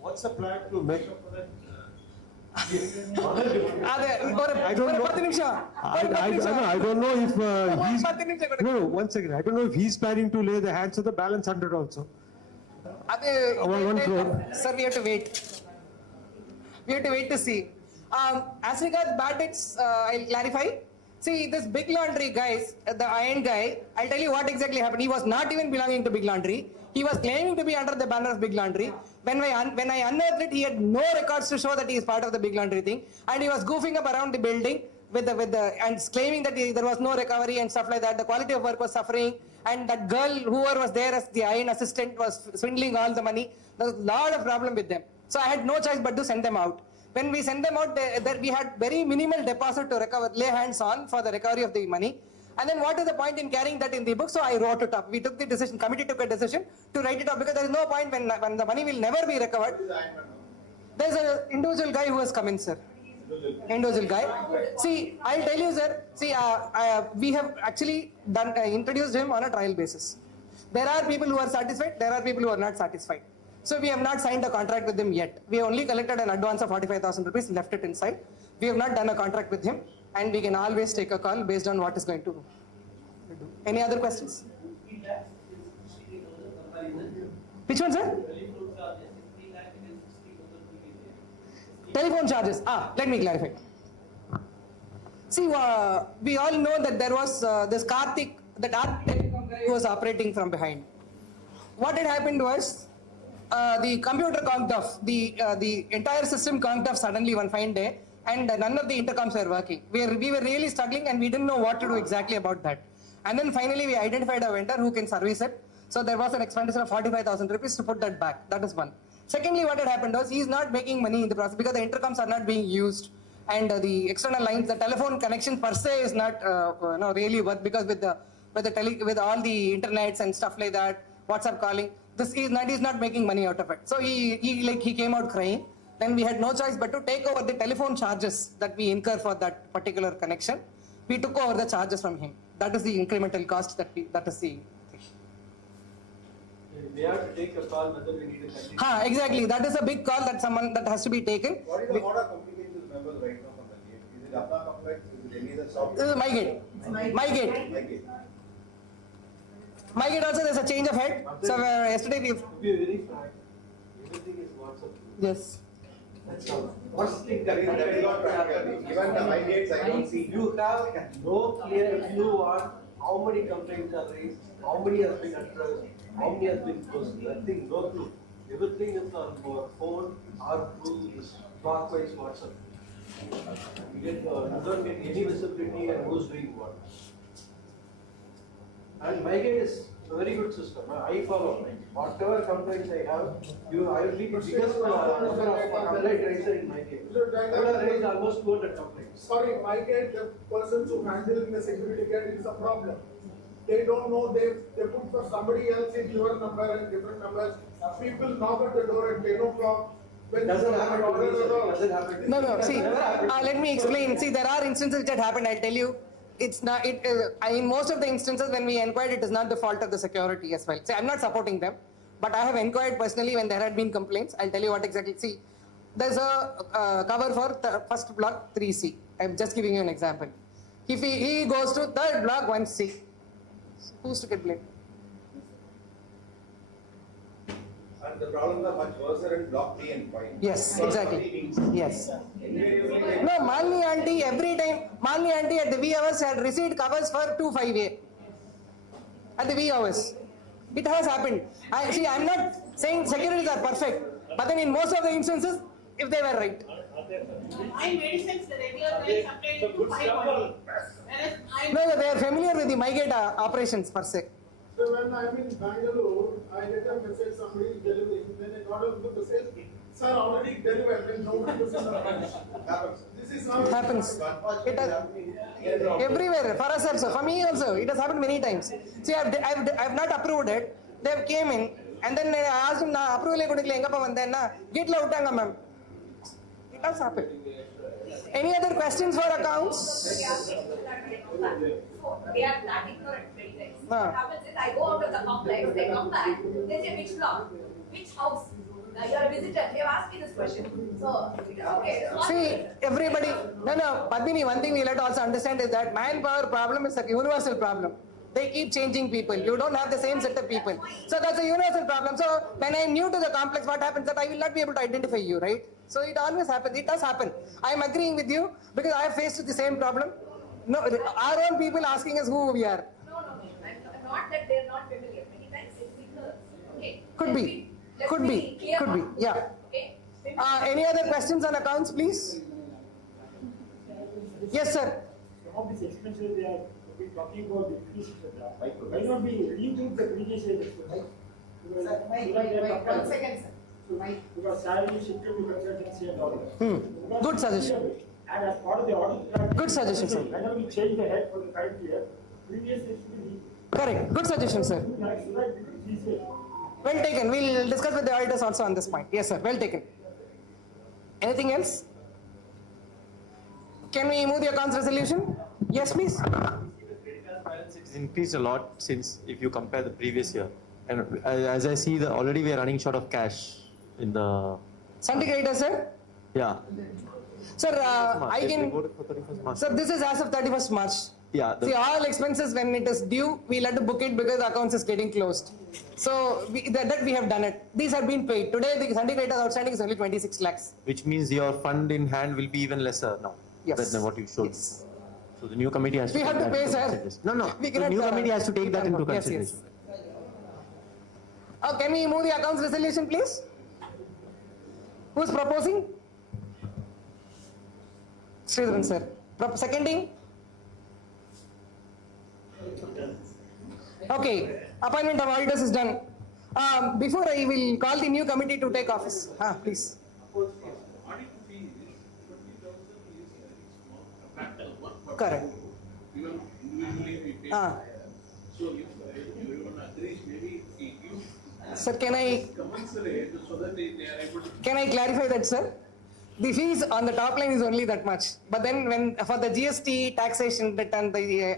What's the plan to make? I don't know if he's, no, 1 second. I don't know if he's planning to lay the hands of the balance 100 also. 1 crore. Sir, we have to wait. We have to wait to see. As regards bad debts, I'll clarify. See, this Big Laundry guys, the iron guy, I'll tell you what exactly happened. He was not even belonging to Big Laundry. He was claiming to be under the banner of Big Laundry. When I unearthed it, he had no records to show that he is part of the Big Laundry thing. And he was goofing up around the building and claiming that there was no recovery and stuff like that. The quality of work was suffering. And that girl, whoever was there as the iron assistant, was swindling all the money. There was a lot of problem with them. So I had no choice but to send them out. When we sent them out, we had very minimal deposit to lay hands on for the recovery of the money. And then what is the point in carrying that in the book? So I wrote it up. We took the decision, committee took a decision to write it up because there is no point when the money will never be recovered. There's an individual guy who has come in, sir. Individual guy. See, I'll tell you, sir. See, we have actually done introduced him on a trial basis. There are people who are satisfied. There are people who are not satisfied. So we have not signed a contract with him yet. We only collected an advance of 45,000 rupees, left it inside. We have not done a contract with him, and we can always take a call based on what is going to do. Any other questions? Which one, sir? Telephone charges. Let me clarify. See, we all know that there was this Karthik, that telecom guy who was operating from behind. What had happened was, the computer conked off, the entire system conked off suddenly one fine day, and none of the intercoms were working. We were really struggling, and we didn't know what to do exactly about that. And then finally we identified a vendor who can service it. So there was an expenditure of 45,000 rupees to put that back. That is one. Secondly, what had happened was, he is not making money in the process because the intercoms are not being used, and the external lines, the telephone connection per se is not really worth, because with all the internets and stuff like that, WhatsApp calling, he is not making money out of it. So he came out crying. Then we had no choice but to take over the telephone charges that we incur for that particular connection. We took over the charges from him. That is the incremental cost that is the. They have to take a call whether we need to continue. Exactly. That is a big call that has to be taken. What is the order communicating with members right now from the gate? Is it Apna complex? Is it any other shop? This is MyGate. MyGate also, there's a change of head. So yesterday we. To be very frank, everything is WhatsApp. Yes. What's the That is not practical. Given the high gates, I don't see. You have no clear view on how many complaints are raised, how many has been addressed, how many has been closed. Nothing, no clue. Everything is on your phone or through this clockwise WhatsApp. You don't get any visibility and who's doing what. And MyGate is a very good system. I follow. Whatever complaints I have, I will be the biggest number of complaint raiser in MyGate. I would have raised almost 200 complaints. Sorry, MyGate, the persons who handling the security gate is a problem. They don't know, they put for somebody else in your number and different numbers. People knock at the door at 10 o'clock. Doesn't happen. No. See, let me explain. See, there are instances that happened. I'll tell you. It's not. In most of the instances when we inquired, it is not the fault of the security as well. See, I'm not supporting them, but I have inquired personally when there had been complaints. I'll tell you what exactly. See, there's a cover for the first block 3C. I'm just giving you an example. If he goes to third block 1C, who's to get blamed? And the problems are much worse in block 3 and 5. Yes, exactly. Yes. No, Malini auntie, every time, Malini auntie at the V hours had received covers for 2-5A. At the V hours. It has happened. I'm not saying securities are perfect, but then in most of the instances, if they were right. My medicines, the regular price applied to 5 No, they are familiar with the MyGate operations per se. So when I'm in Bangalore, I get a message somebody is delivering, then I got a message, sir, already delivered, when nobody was in the house. This is how it happens. It has, everywhere, for us also, for me also, it has happened many times. See, I've not approved it, they came in, and then I asked him, approval gate la uttanga ma'am. It has happened. Any other questions for accounts? They are that ignorant many times. What happens is I go out of the complex, they come back, they say which block, which house. You are a visitor, they have asked me this question. So, okay. See, everybody, no, Padmini, one thing we let also understand is that manpower problem is a universal problem. They keep changing people. You don't have the same set of people. So that's a universal problem. So when I'm new to the complex, what happens that I will not be able to identify you, right? So it always happens. It does happen. I'm agreeing with you because I have faced the same problem. No, our own people asking us who we are. No. I'm not that they're not familiar. Many times it's because, okay. Could be. Yeah. Okay. Any other questions on accounts, please? Yes, sir. Some of these expenses they are talking about the increased why not be reduce the previous year expenses? One second, sir. Because salary shifted to consultancy and all. Good suggestion. And as part of the audit, good suggestion, sir. whenever we change the head for the current year, previous year should be. Correct. Good suggestion, sir. Well taken. We'll discuss with the auditors also on this point. Yes, sir. Well taken. Anything else? Can we move the accounts resolution? Yes, please. It's increased a lot since if you compare the previous year. And as I see, already we are running short of cash in the... Sunday creditors, sir? Yeah. Sir, I can... Sir, this is as of 31st March. Yeah. See, all expenses when it is due, we'll have to book it because the accounts is getting closed. So, that we have done it. These have been paid. Today, the Sunday creditors outstanding is only 26 lakhs. Which means your fund in hand will be even lesser now. Yes. Than what you showed. Yes. So the new committee has to We take have to that pay, into sir. consideration. No. We The cannot, new committee has to take that into yes, consideration. yes. Can we move the accounts resolution, please? Who's proposing? Sridharan, sir. Seconding? Okay. Appointment of auditors is done. Before I will call the new committee to take office. Please. Correct. Even individually we pay. So if everyone agrees, maybe we give. Sir, can I? Commensurate so that they are able to. Can I clarify that, sir? The fees on the top line is only that much, but then when for the GST, taxation, and the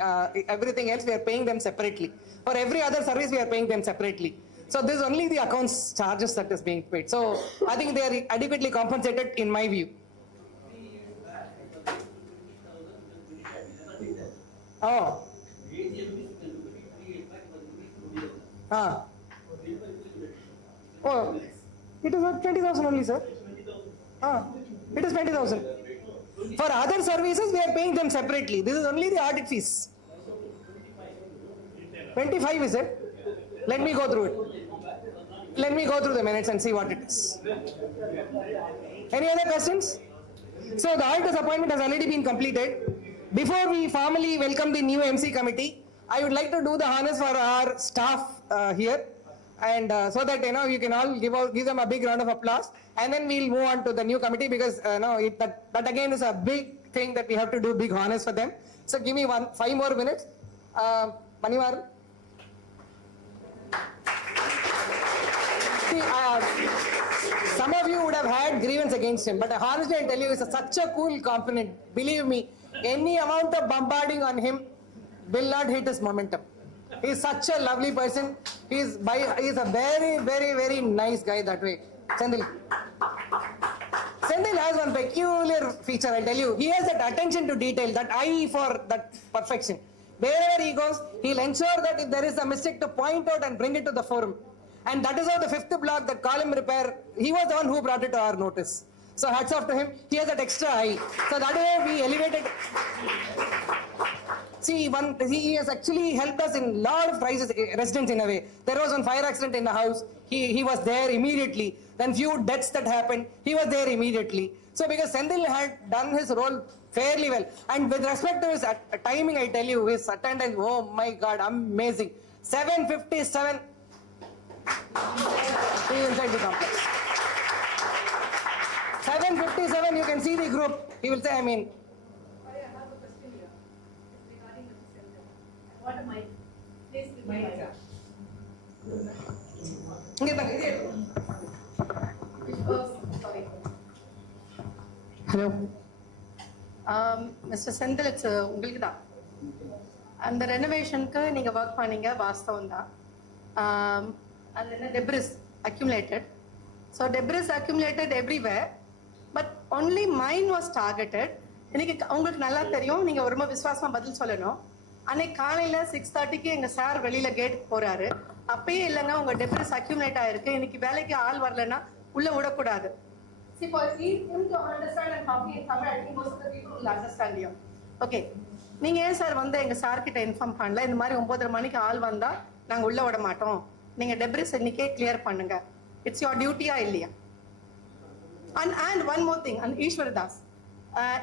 everything else, we are paying them separately. For every other service, we are paying them separately. So this is only the accounts charges that is being paid. So I think they are adequately compensated in my view. Oh. Oh, it is 20,000 only, sir. It is 20,000. For other services, we are paying them separately. This is only the audit fees. 25 is it? Let me go through it. Let me go through the minutes and see what it is. Any other questions? So the auditor's appointment has already been completed. Before we formally welcome the new MC committee, I would like to do the honors for our staff here, and so that you can all give them a big round of applause, and then we'll move on to the new committee because that again is a big thing that we have to do big honors for them. So give me 5 more minutes. Manivar. See, some of you would have had grievance against him, but honestly I tell you, he's such a cool component. Believe me, any amount of bombarding on him will not hit his momentum. He's such a lovely person. He's a very, very, very nice guy that way. Sendil. Sendil has one peculiar feature, I'll tell you. He has that attention to detail, that eye for that perfection. Wherever he goes, he'll ensure that if there is a mistake to point out and bring it to the forum. And that is how the 5th block, that column repair, he was the one who brought it to our notice. So hats off to him. He has that extra eye. So that way we elevated. See, he has actually helped us in lot of residents in a way. There was one fire accident in the house. He was there immediately. Then few deaths that happened, he was there immediately. So because Sendil had done his role fairly well. And with respect to his timing, I tell you, his attendance, oh my God, amazing. 7:57. He is inside the complex. 7:57, you can see the group. He will say, I mean. Sorry, I have a question here. It's regarding the center. What am I? Please give me sorry. Hello. Mr. Sendil, it's உங்களுக்கு தான். அந்த ரெனோவேஷனுக்கு நீங்க work பண்ணீங்க வாஸ்தவம் தான். And then debris accumulated. So debris accumulated everywhere, but only mine was targeted. இன்னைக்கு உங்களுக்கு நல்லா தெரியும், நீங்க ரொம்ப விசுவாசமா பதில் சொல்லணும். அன்னைக்கு காலையில 6:30க்கு எங்க சார் வெளியில கேட்டுக்கு போறாரு. அப்பயே இல்லைங்க உங்க டெப்ரிஸ் அக்யூமுலேட் ஆயிருக்கு, இன்னைக்கு வேலைக்கு ஆள் வரலன்னா உள்ள விடக்கூடாது. See, for him to understand and talking in Tamil, I think most of the people will understand you. Okay. நீங்க ஏன் சார் வந்து எங்க சார் கிட்ட இன்ஃபார்ம் பண்ணல, இந்த மாதிரி 9:30 மணிக்கு ஆள் வந்தா நாங்க உள்ள விட மாட்டோம், நீங்க டெப்ரிஸ் இன்னைக்கே கிளியர் பண்ணுங்க. இட்ஸ் யுவர் டியூட்டியா இல்லையா? And one more thing, and Eswaradas,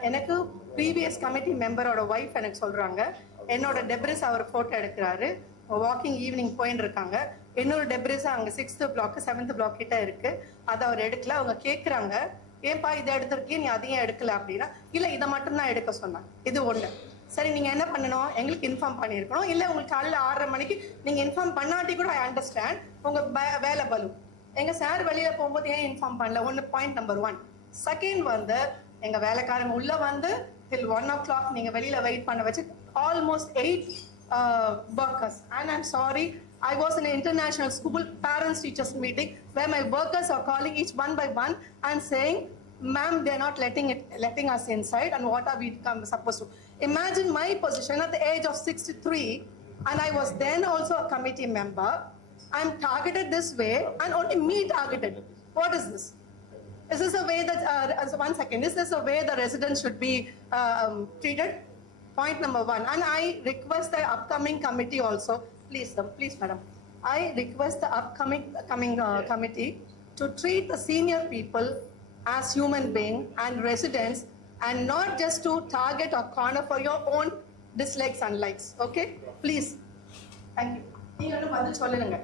எனக்கு ப்ரீவியஸ் கமிட்டி மெம்பரோட ஒய்ஃப் எனக்கு சொல்றாங்க, என்னோட டெப்ரிஸ் அவர் போட்டோ எடுக்கிறாரு, வாக்கிங் ஈவினிங் போயின்னு இருக்காங்க, இன்னொரு டெப்ரிஸ் அங்கே 6th block 7th block கிட்ட இருக்கு, அதை அவர் எடுக்கல. அவங்க கேட்குறாங்க, ஏன்பா இதை எடுத்திருக்கீங்க, நீ அதையும் எடுக்கல அப்படின்னா, இல்லை இதை மட்டும்தான் எடுக்க சொன்னாங்க. இது ஒன்று. சரி, நீங்கள் என்ன பண்ணணும், எங்களுக்கு இன்ஃபார்ம் பண்ணியிருக்கணும், இல்லை உங்களுக்கு காலையில் 6:30 மணிக்கு நீங்கள் இன்ஃபார்ம் பண்ணாட்டி கூட ஐ அண்டர்ஸ்டாண்ட், உங்கள் வேலை பலு. எங்கள் சார் வெளியில் போகும்போது ஏன் இன்ஃபார்ம் பண்ணல? ஒன்று, பாயிண்ட் நம்பர் 1. செகண்ட் வந்து எங்க வேலைக்காரங்க உள்ள வந்து till 1 o'clock நீங்க வெளியில வெயிட் பண்ண வச்சு almost 8 workers. And I'm sorry, I was in an international school parents teachers meeting where my workers are calling each one by one and saying, ma'am, they're not letting us inside, and what are we supposed to? Imagine my position at the age of 63, and I was then also a committee member. I'm targeted this way, and only me targeted. What is this? Is this a way that, 1 second, is this a way the residents should be treated? Point number 1. And I request the upcoming committee also, please madam, I request the upcoming committee to treat the senior people as human beings and residents, and not just to target or corner for your own dislikes and likes. Okay? Please. Thank you. நீங்க வந்து பதில் சொல்லுங்க.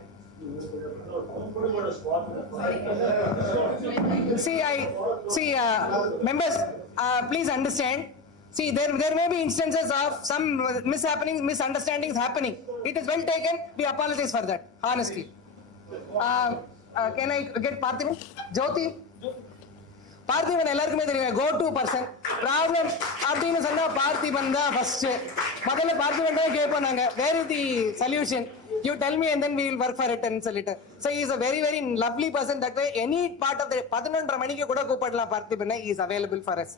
Members, please understand. See, there may be instances of some misunderstandings happening. It is well taken. We apologize for that, honestly. Can I get Parthiban? Jyoti? Parthiban எல்லாருக்குமே தெரியும், go to person. Problem அப்படின்னு சொன்னா பார்த்திபன் தான் first. முதல்ல பார்த்திபன் தான் கேட்போம் நாங்க. Where is the solution? You tell me and then we will work for it and solve it. So he is a very, very lovely person. That way, any part of the 11:30 மணிக்கு கூட கூப்பிடலாம் Parthiban. He is available for us.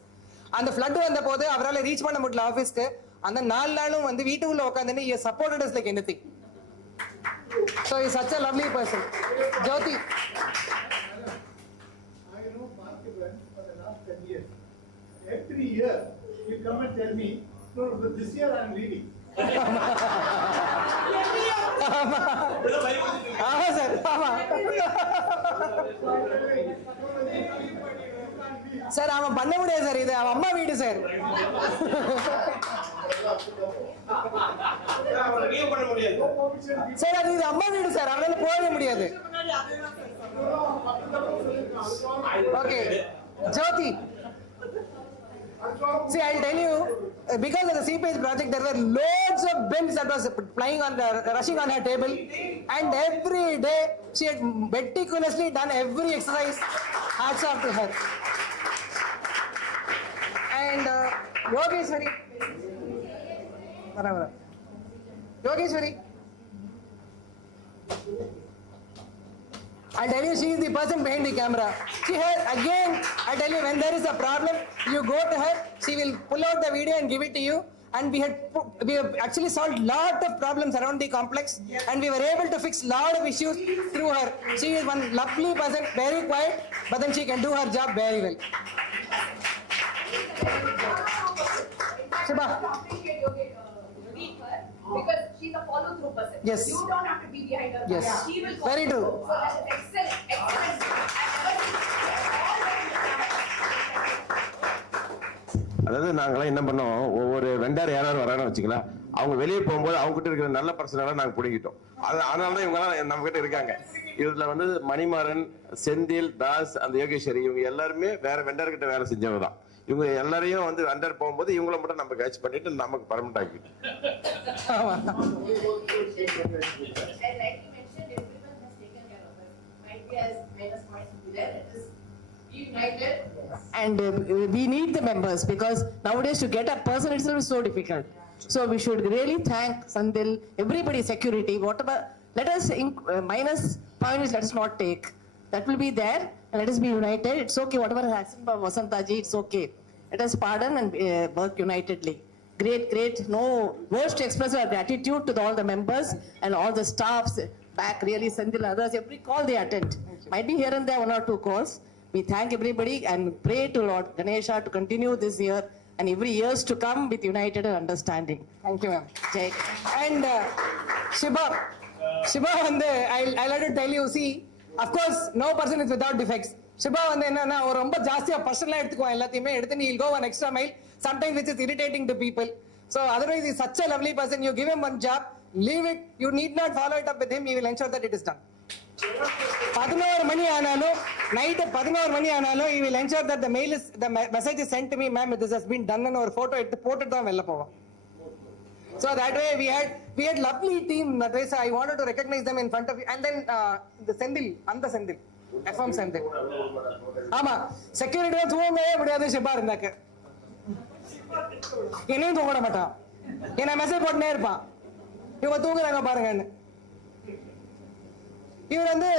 அந்த flood வந்த போது அவரால் reach பண்ண முடியல ஆஃபீஸ்க்கு. அந்த 4 நாளும் வந்து வீட்டுக்குள்ள உட்காந்து he supported us like anything. So he is such a lovely person. Jyoti. I know Parthiban for the last 10 years. Every year you come and tell me, no, this year I am leaving. ஆமா sir, ஆமா sir, அவன் பண்ண முடியாது sir, இது அவன் அம்மா வீடு sir. Sir அது இது அம்மா வீடு சார், அவனால போக முடியாது. Okay Jothi. See, I'll tell you, because of the CPH project, there were loads of bills that was rushing on her table, and every day she had meticulously done every exercise. Hats off to her. And Yogeshwari, Yogeshwari, I'll tell you, she is the person behind the camera. She has, again, I'll tell you, when there is a problem, you go to her, she will pull out the video and give it to you. And we have actually solved lot of problems around the complex, and we were able to fix lot of issues through her. She is one lovely person, very quiet, but then she can do her job very well. Shiba. Because she's a follow-through person. Yes. You don't have to be behind her. Yes. She will follow Very true. through. So that is excellent. அதாவது நாங்களாம் என்ன பண்ணோம், ஒவ்வொரு vendor யாராவது வரான்னு வச்சுக்கலாம், அவங்க வெளியே போகும்போது அவங்க கிட்ட இருக்கிற நல்ல பர்சனெல்லாம் நாங்கள் பிடிக்கிட்டோம். அதனால தான் இவங்கெல்லாம் நம்ம கிட்ட இருக்காங்க. இதுல வந்து மணிமாறன், செந்தில், தாஸ், அந்த யோகேஸ்வரி, இவங்க எல்லாருமே வேற வெண்டார் கிட்ட வேலை செஞ்சவங்க தான். இவங்க எல்லாரையும் வந்து வெண்டார் போகும்போது இவங்கள மட்டும் நம்ம கேட்ச் பண்ணிட்டு நமக்கு பர்மனெண்ட் ஆக்கிட்டு. And we need the members, because nowadays to get a person itself is so difficult. So we should really thank Sandil, everybody, security, whatever. Let us minus points, let us not take. That will be there, and let us be united. It's okay, whatever has happened for Vasantaji, it's okay. Let us pardon and work unitedly. Great. No words to express our gratitude to all the members and all the staffs back, really, Sandil, others, every call they attend. Might be here and there 1 or 2 calls. We thank everybody and pray to Lord Ganesha to continue this year and every years to come with united and understanding. Thank you, ma'am. Jai. And Shiba, வந்து I'll have to tell you, see, of course, no person is without defects. Shiba வந்து என்னன்னா, ஒரு ரொம்ப ஜாஸ்தியா பர்சனலா எடுத்துக்குவான், எல்லாத்தையுமே எடுத்து he'll go an extra mile, sometimes which is irritating to people. So otherwise, he's such a lovely person. You give him one job, leave it. You need not follow it up with him. He will ensure that it is done. 11 மணி ஆனாலும், night 11 மணி ஆனாலும், he will ensure that the message is sent to me, ma'am, this has been done, and ஒரு photo எடுத்து போட்டுட்டு தான் வெளில போவோம். So that way we had lovely team. That way, so I wanted to recognize them in front of you. And then the Sendil, FM Senthil. ஆமா security தூங்கவே முடியாது ஷிப்பா இருந்தாக்க என்னையும் தூங்க மாட்டான் என்ன மெசேஜ் போட்டுனே இருப்பான் இவங்க தூங்குறாங்க பாருங்கன்னு இவர் வந்து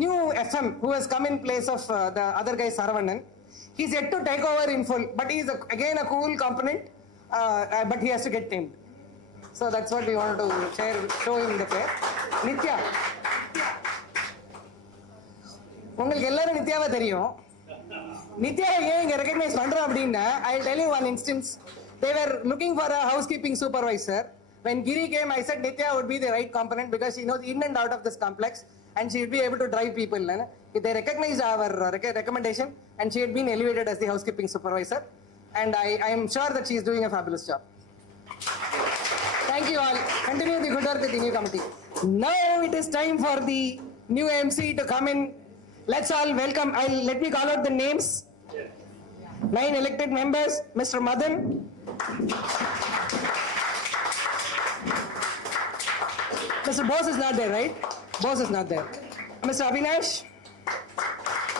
new FM who has come in place of the other guy Saravanan. He's yet to take over in full, but he's again a cool component, but he has to get tamed. So that's what we wanted to show him the play. Nitya. உங்களுக்கு எல்லாரும் நித்யாவை தெரியும் நித்யா ஏன் இங்க recognise பண்றோம் அப்படின்னா I'll tell you one instance. They were looking for a housekeeping supervisor. When Giri came, I said Nitya would be the right component because she knows in and out of this complex and she would be able to drive people. They recognized our recommendation and she had been elevated as the housekeeping supervisor. And I am sure that she is doing a fabulous job. Thank you all. Continue the good work with the new committee. Now it is time for the new MC to come in. Let's all welcome. Let me call out the names. 9 elected members. Mr. Madan. Mr. Bose is not there, right? Bose is not there. Mr. Avinash.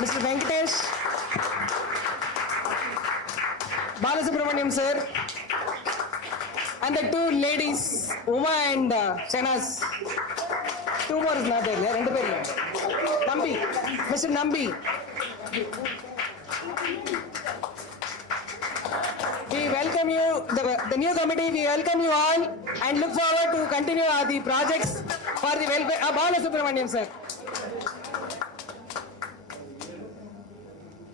Mr. Venkatesh. Balasubramaniam sir. And the two ladies, Uma and Shehnaz. Two more is not there. Rendu per Nambi. Mr. Nambi. We welcome you, the new committee, we welcome you all and look forward to continue the projects for the welfare. Balasubramaniam sir.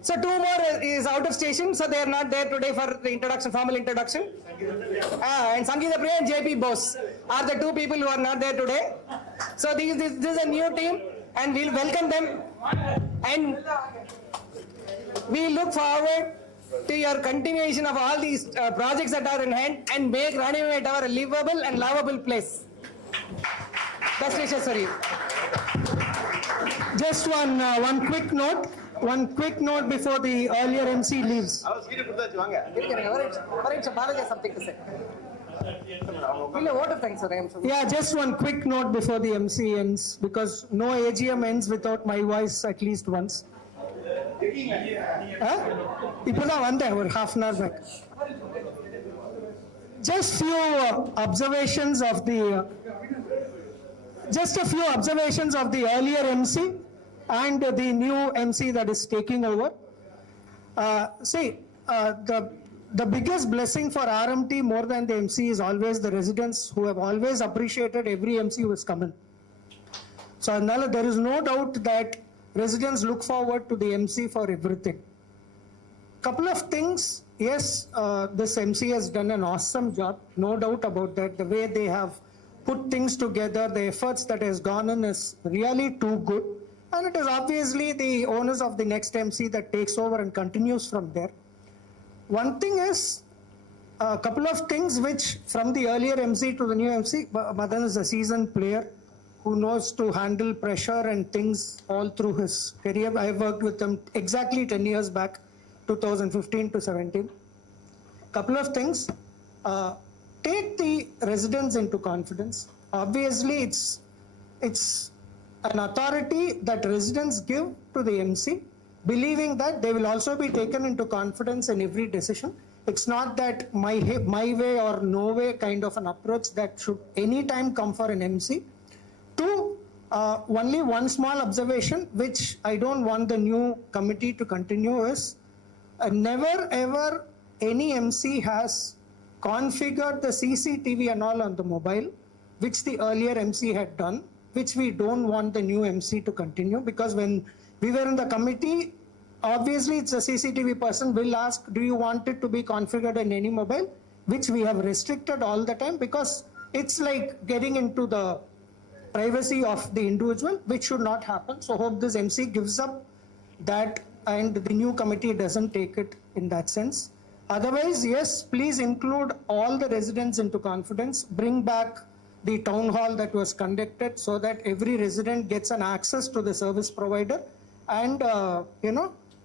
So two more is out of station, so they are not there today for the introduction, formal introduction. And Sangeeta Priya and JP Bose are the two people who are not there today. So this is a new team and we'll welcome them and we look forward to your continuation of all these projects that are in hand and make Rani Vimai Tower a livable and lovable place. Best wishes for you. Just one quick note before the earlier MC leaves. Something to say. Yeah, just one quick note before the MC ends, because no AGM ends without my voice at least once. இப்பதான் வந்தேன் ஒரு half an hour back. Just a few observations of the earlier MC and the new MC that is taking over. The biggest blessing for RMT more than the MC is always the residents who have always appreciated every MC who has come in. So there is no doubt that residents look forward to the MC for everything. Couple of things, yes, this MC has done an awesome job, no doubt about that. The way they have put things together, the efforts that has gone in is really too good. And it is obviously the onus of the next MC that takes over and continues from there. One thing is, a couple of things which from the earlier MC to the new MC, Madan is a seasoned player who knows to handle pressure and things all through his career. I worked with him exactly 10 years back, 2015 to 17. Couple of things. Take the residents into confidence. Obviously, it's an authority that residents give to the MC, believing that they will also be taken into confidence in every decision. It's not that my way or no way kind of an approach that should anytime come for an MC. Two, only one small observation which I don't want the new committee to continue is never ever any MC has configured the CCTV and all on the mobile, which the earlier MC had done, which we don't want the new MC to continue, because when we were in the committee, obviously it's a CCTV person will ask, do you want it to be configured in any mobile, which we have restricted all the time, because it's like getting into the privacy of the individual, which should not happen. So hope this MC gives up that and the new committee doesn't take it in that sense. Otherwise, yes, please include all the residents into confidence, bring back the town hall that was conducted so that every resident gets an access to the service provider, and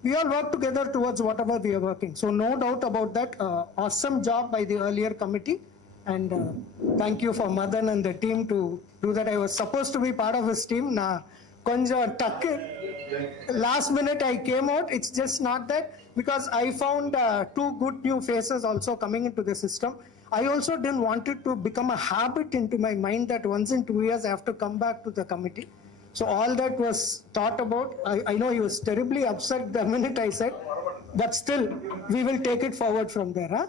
we all work together towards whatever we are working. So no doubt about that. Awesome job by the earlier committee, and thank you for Madan and the team to do that. I was supposed to be part of his team. Na konja takku last minute I came out. It's just not that, because I found two good new faces also coming into the system. I also didn't want it to become a habit into my mind that once in 2 years I have to come back to the committee. So all that was thought about. I know he was terribly upset the minute I said, but still, we will take it forward from there.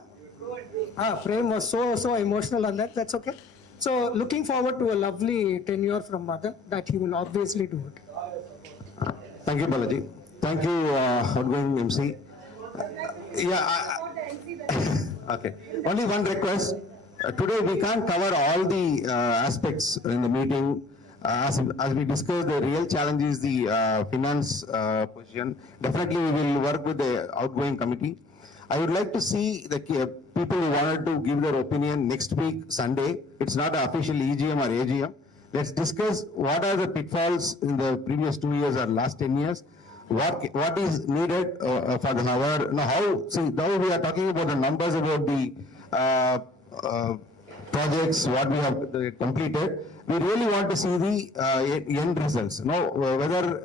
Prem was so emotional on that. That's okay. So looking forward to a lovely tenure from Madan, that he will obviously do it. Thank you, Balaji. Thank you, outgoing MC. Okay. Only one request. Today we can't cover all the aspects in the meeting. As we discussed, the real challenge is the finance position. Definitely we will work with the outgoing committee. I would like to see the people who wanted to give their opinion next week, Sunday. It's not an official EGM or AGM. Let's discuss what are the pitfalls in the previous 2 years or last 10 years. What is needed for the hour. Now we are talking about the numbers, about the projects, what we have completed. We really want to see the end results. Whether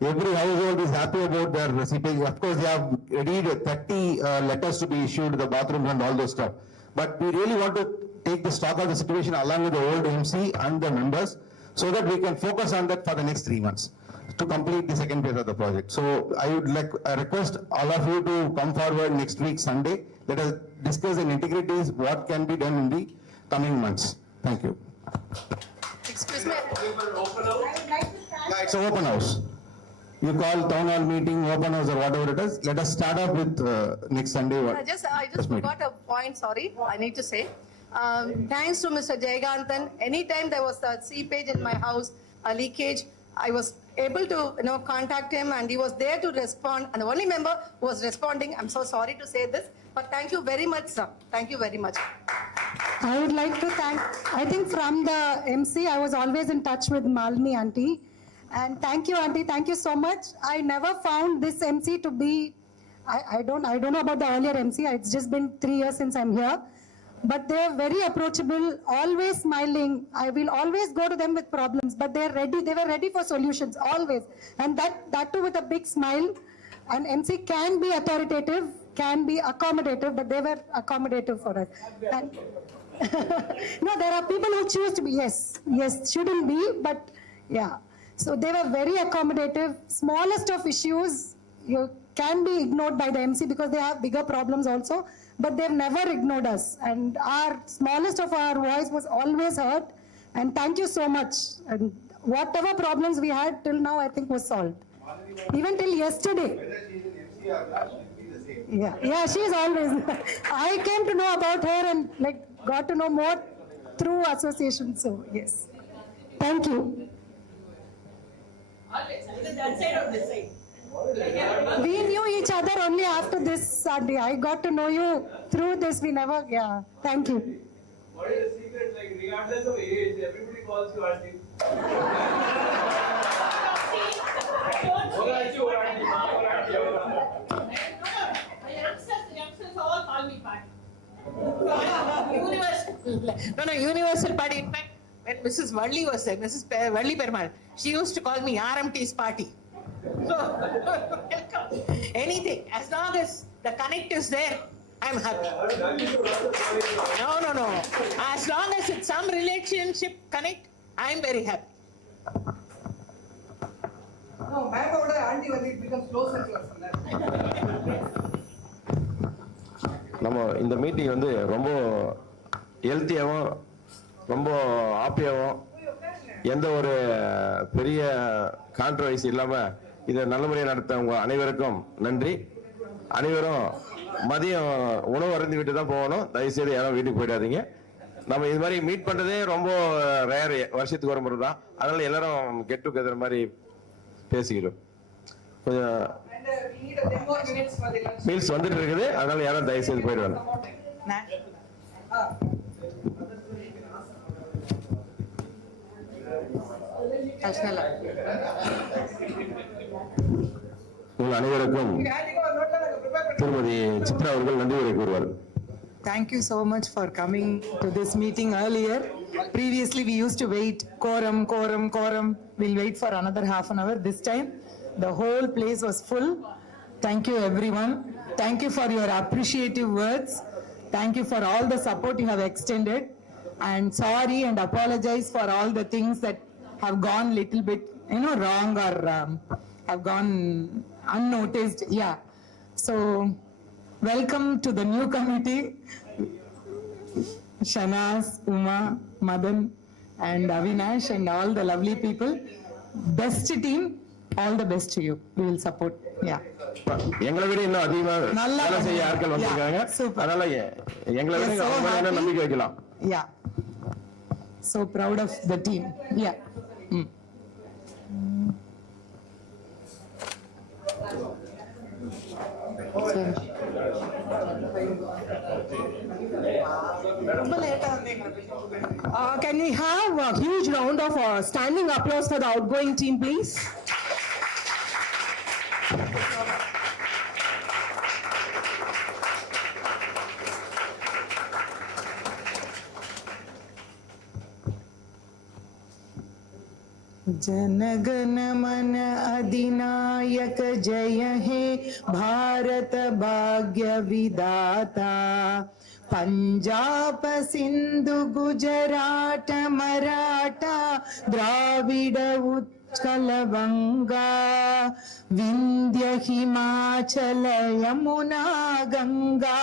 every household is happy about their recipe. Of course, they have readied 30 letters to be issued to the bathrooms and all those stuff. But we really want to take the stock of the situation along with the old MC and the members, so that we can focus on that for the next 3 months to complete the second phase of the project. So I would request all of you to come forward next week, Sunday. Let us discuss and integrate what can be done in the coming months. Thank you. Excuse me. Yeah, it's an open house. You call town hall meeting, open house, or whatever it is. Let us start off with next Sunday. I just forgot a point, sorry, I need to say. Thanks to Mr. Jayaganthan, anytime there was a seepage in my house, a leakage, I was able to contact him, and he was there to respond, and the only member who was responding. I'm so sorry to say this, but thank you very much, sir. Thank you very much. I would like to thank, I think from the MC, I was always in touch with Malini auntie. And thank you, auntie, thank you so much. I never found this MC to be, I don't know about the earlier MC, it's just been 3 years since I'm here. But they're very approachable, always smiling. I will always go to them with problems, but they were ready for solutions, always. And that too with a big smile. And MC can be authoritative, can be accommodative, but they were accommodative for us. And no, there are people who choose to be, yes, shouldn't be, but yeah. So they were very accommodative. Smallest of issues can be ignored by the MC because they have bigger problems also, but they've never ignored us. And our smallest of our voice was always heard. And thank you so much. And whatever problems we had till now, I think was solved. Even till yesterday. Yeah, she's always. I came to know about her and got to know more through association. So yes, thank you. We knew each other only after this Sunday. I got to know you through this. We never. Yeah, thank you. What is the secret? Regardless of age, everybody calls you auntie. Universal party. In fact, when Mrs. Valli was there, Mrs. Valli Perumal, she used to call me RMT's party. So, welcome. Anything, as long as the connect is there, I'm happy. No. As long as it's some relationship connect, I'm very happy. No, ma'am, auntie, when it becomes closer to us. நம்ம இந்த meeting வந்து ரொம்ப ஹெல்த்தியாகவும் ரொம்ப ஹாப்பியாகவும் எந்த ஒரு பெரிய controversy இல்லாமல் இதை நல்லமுறையாக நடத்த உங்கள் அனைவருக்கும் நன்றி. அனைவரும் மதியம் உணவு அருந்தி விட்டு தான் போகணும். தயவுசெய்து யாரும் வீட்டுக்கு போயிடாதீங்க. நம்ம இது மாதிரி மீட் பண்ணுறதே ரொம்ப ரேர், வருஷத்துக்கு ஒரு முறை தான். அதனால் எல்லாரும் கெட் டுகெதர் மாதிரி பேசிக்கிறோம். கொஞ்சம் மீல்ஸ் வந்துட்டு இருக்குது, அதனால யாரும் தயவுசெய்து போயிடுவாங்க. உங்கள் அனைவருக்கும் திருமதி சித்ரா அவர்கள் நன்றி உரை கூறுவார். Thank you so much for coming to this meeting earlier. Previously, we used to wait, quorum. We'll wait for another half an hour. This time, the whole place was full. Thank you, everyone. Thank you for your appreciative words. Thank you for all the support you have extended. And sorry and apologize for all the things that have gone little bit, wrong or have gone unnoticed. Yeah. So, welcome to the new committee. Shanaz, Uma, Madan, and Avinash, and all the lovely people. Best team, all the best to you. We will support. Yeah. எங்களை விட இன்னும் அதிகமா வேலை செய்ய ஆட்கள் வந்திருக்காங்க. அதனால எங்களை விட அவங்க நம்பிக்கை வைக்கலாம். Yeah. So proud of the team. Yeah. Can we have a huge round of standing applause for the outgoing team, please? जनगण मन अधिनायक जय हे भारत भाग्य विधाता पंजाब सिंधु गुजरात मराठा द्राविड उत्कल बंगा विंध्य हिमाचल यमुना गंगा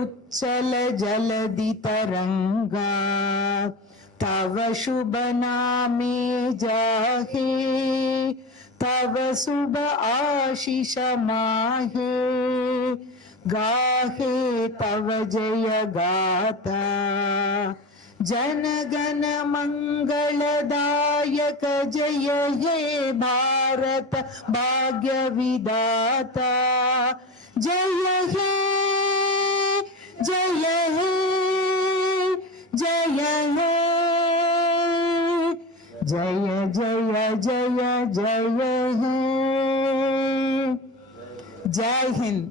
उच्चल जलधि तरंगा तव शुभ नामे जाहे तव शुभ आशीष माहे गाहे तव जय गाथा जन गण मंगलदायक जय हे भारत भाग्य विधाता जय हे जय हे जय हे जय जय जय जय हे जय हिंद.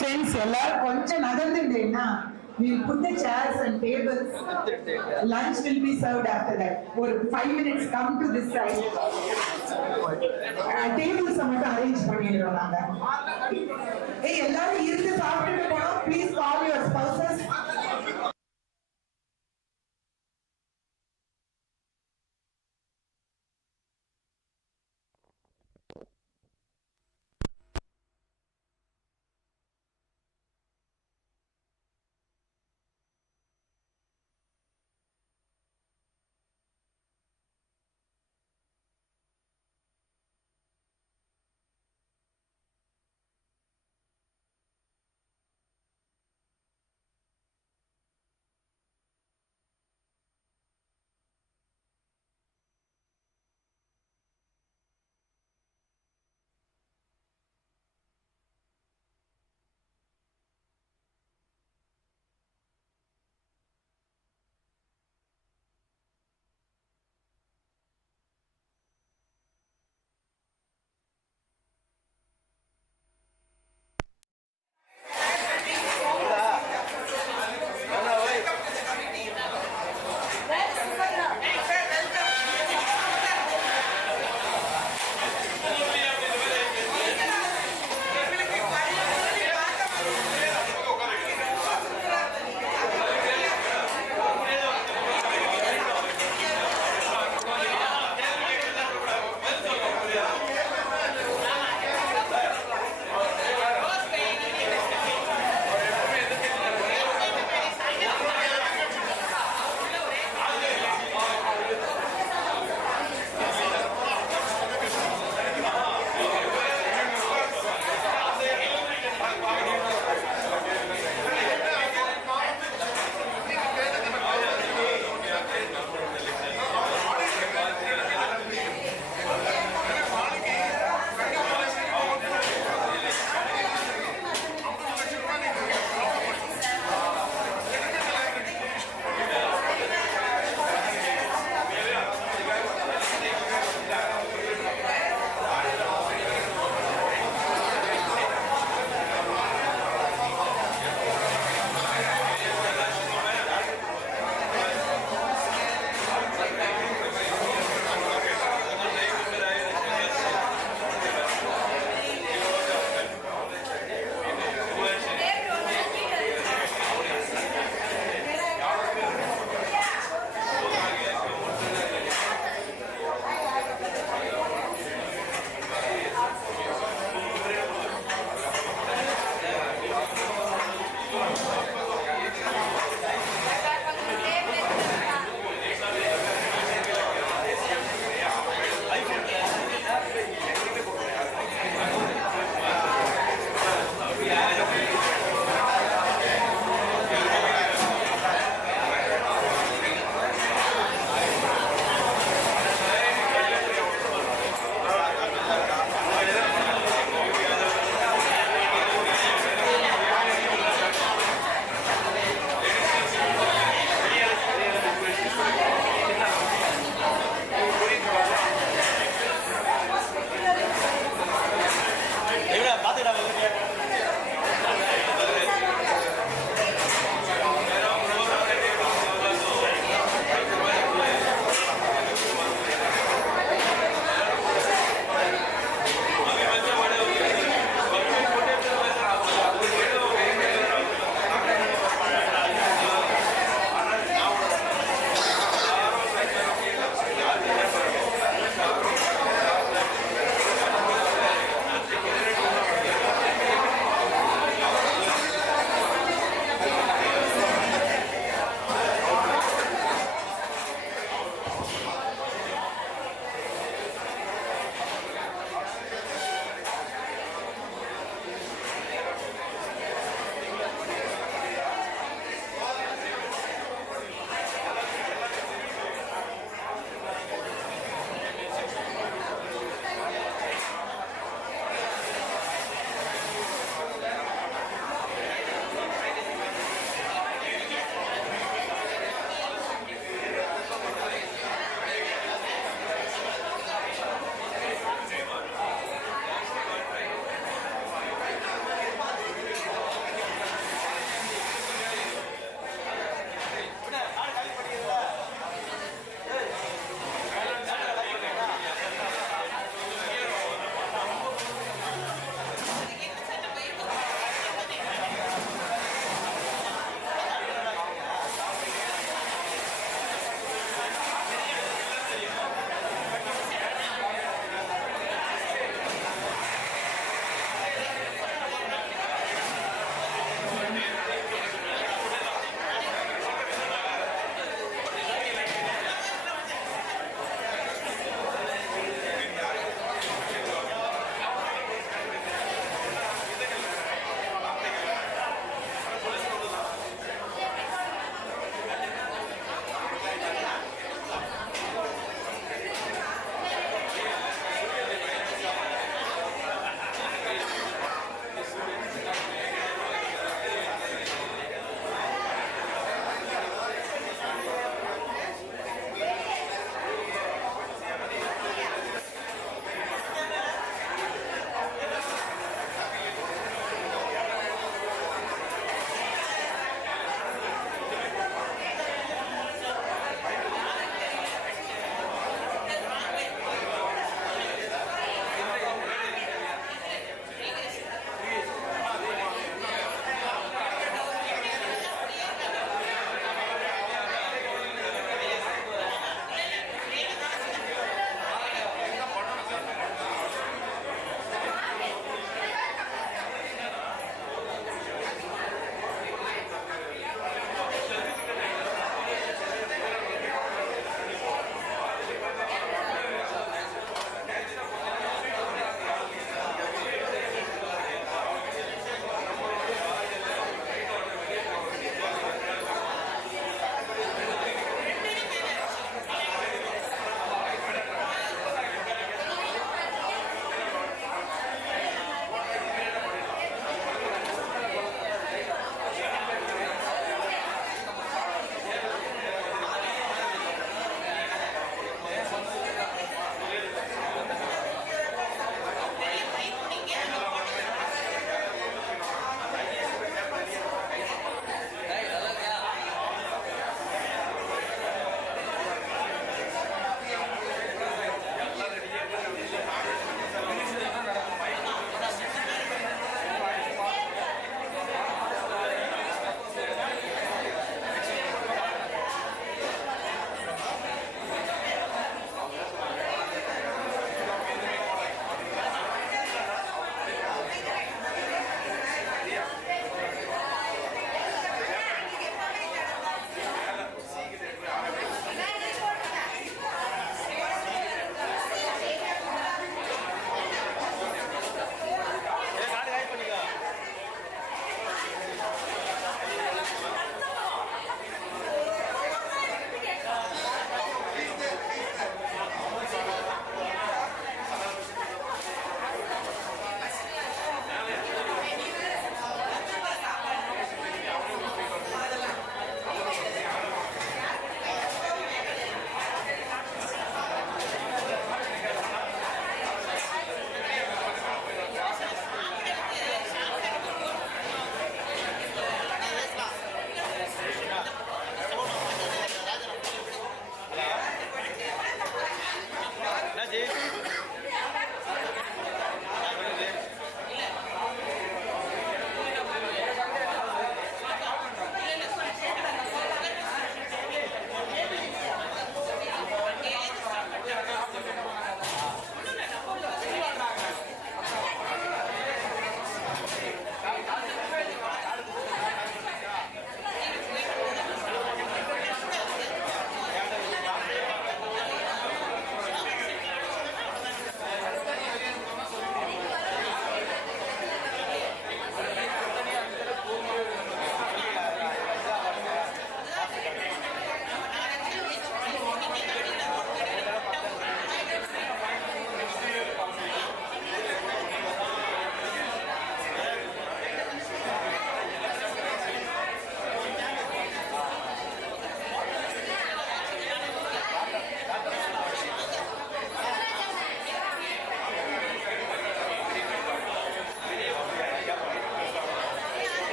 ஃப்ரெண்ட்ஸ் எல்லாரும் கொஞ்சம் நகர்ந்துட்டீங்கன்னா We'll put the chairs and tables. Lunch will be served after that. For 5 minutes, come to this side. Tables மட்டும் arrange பண்ணிடுறோம் நாங்க. ஏய் எல்லாரும் இருந்து சாப்பிட்டுட்டு போறோம். Please call your spouses.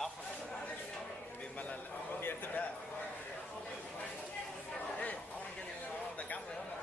Off பண்ணுறேன் இப்படி மேலே இப்படி எடுத்துட்டேன் ஏய் அவனுக்கு அந்த கேமரா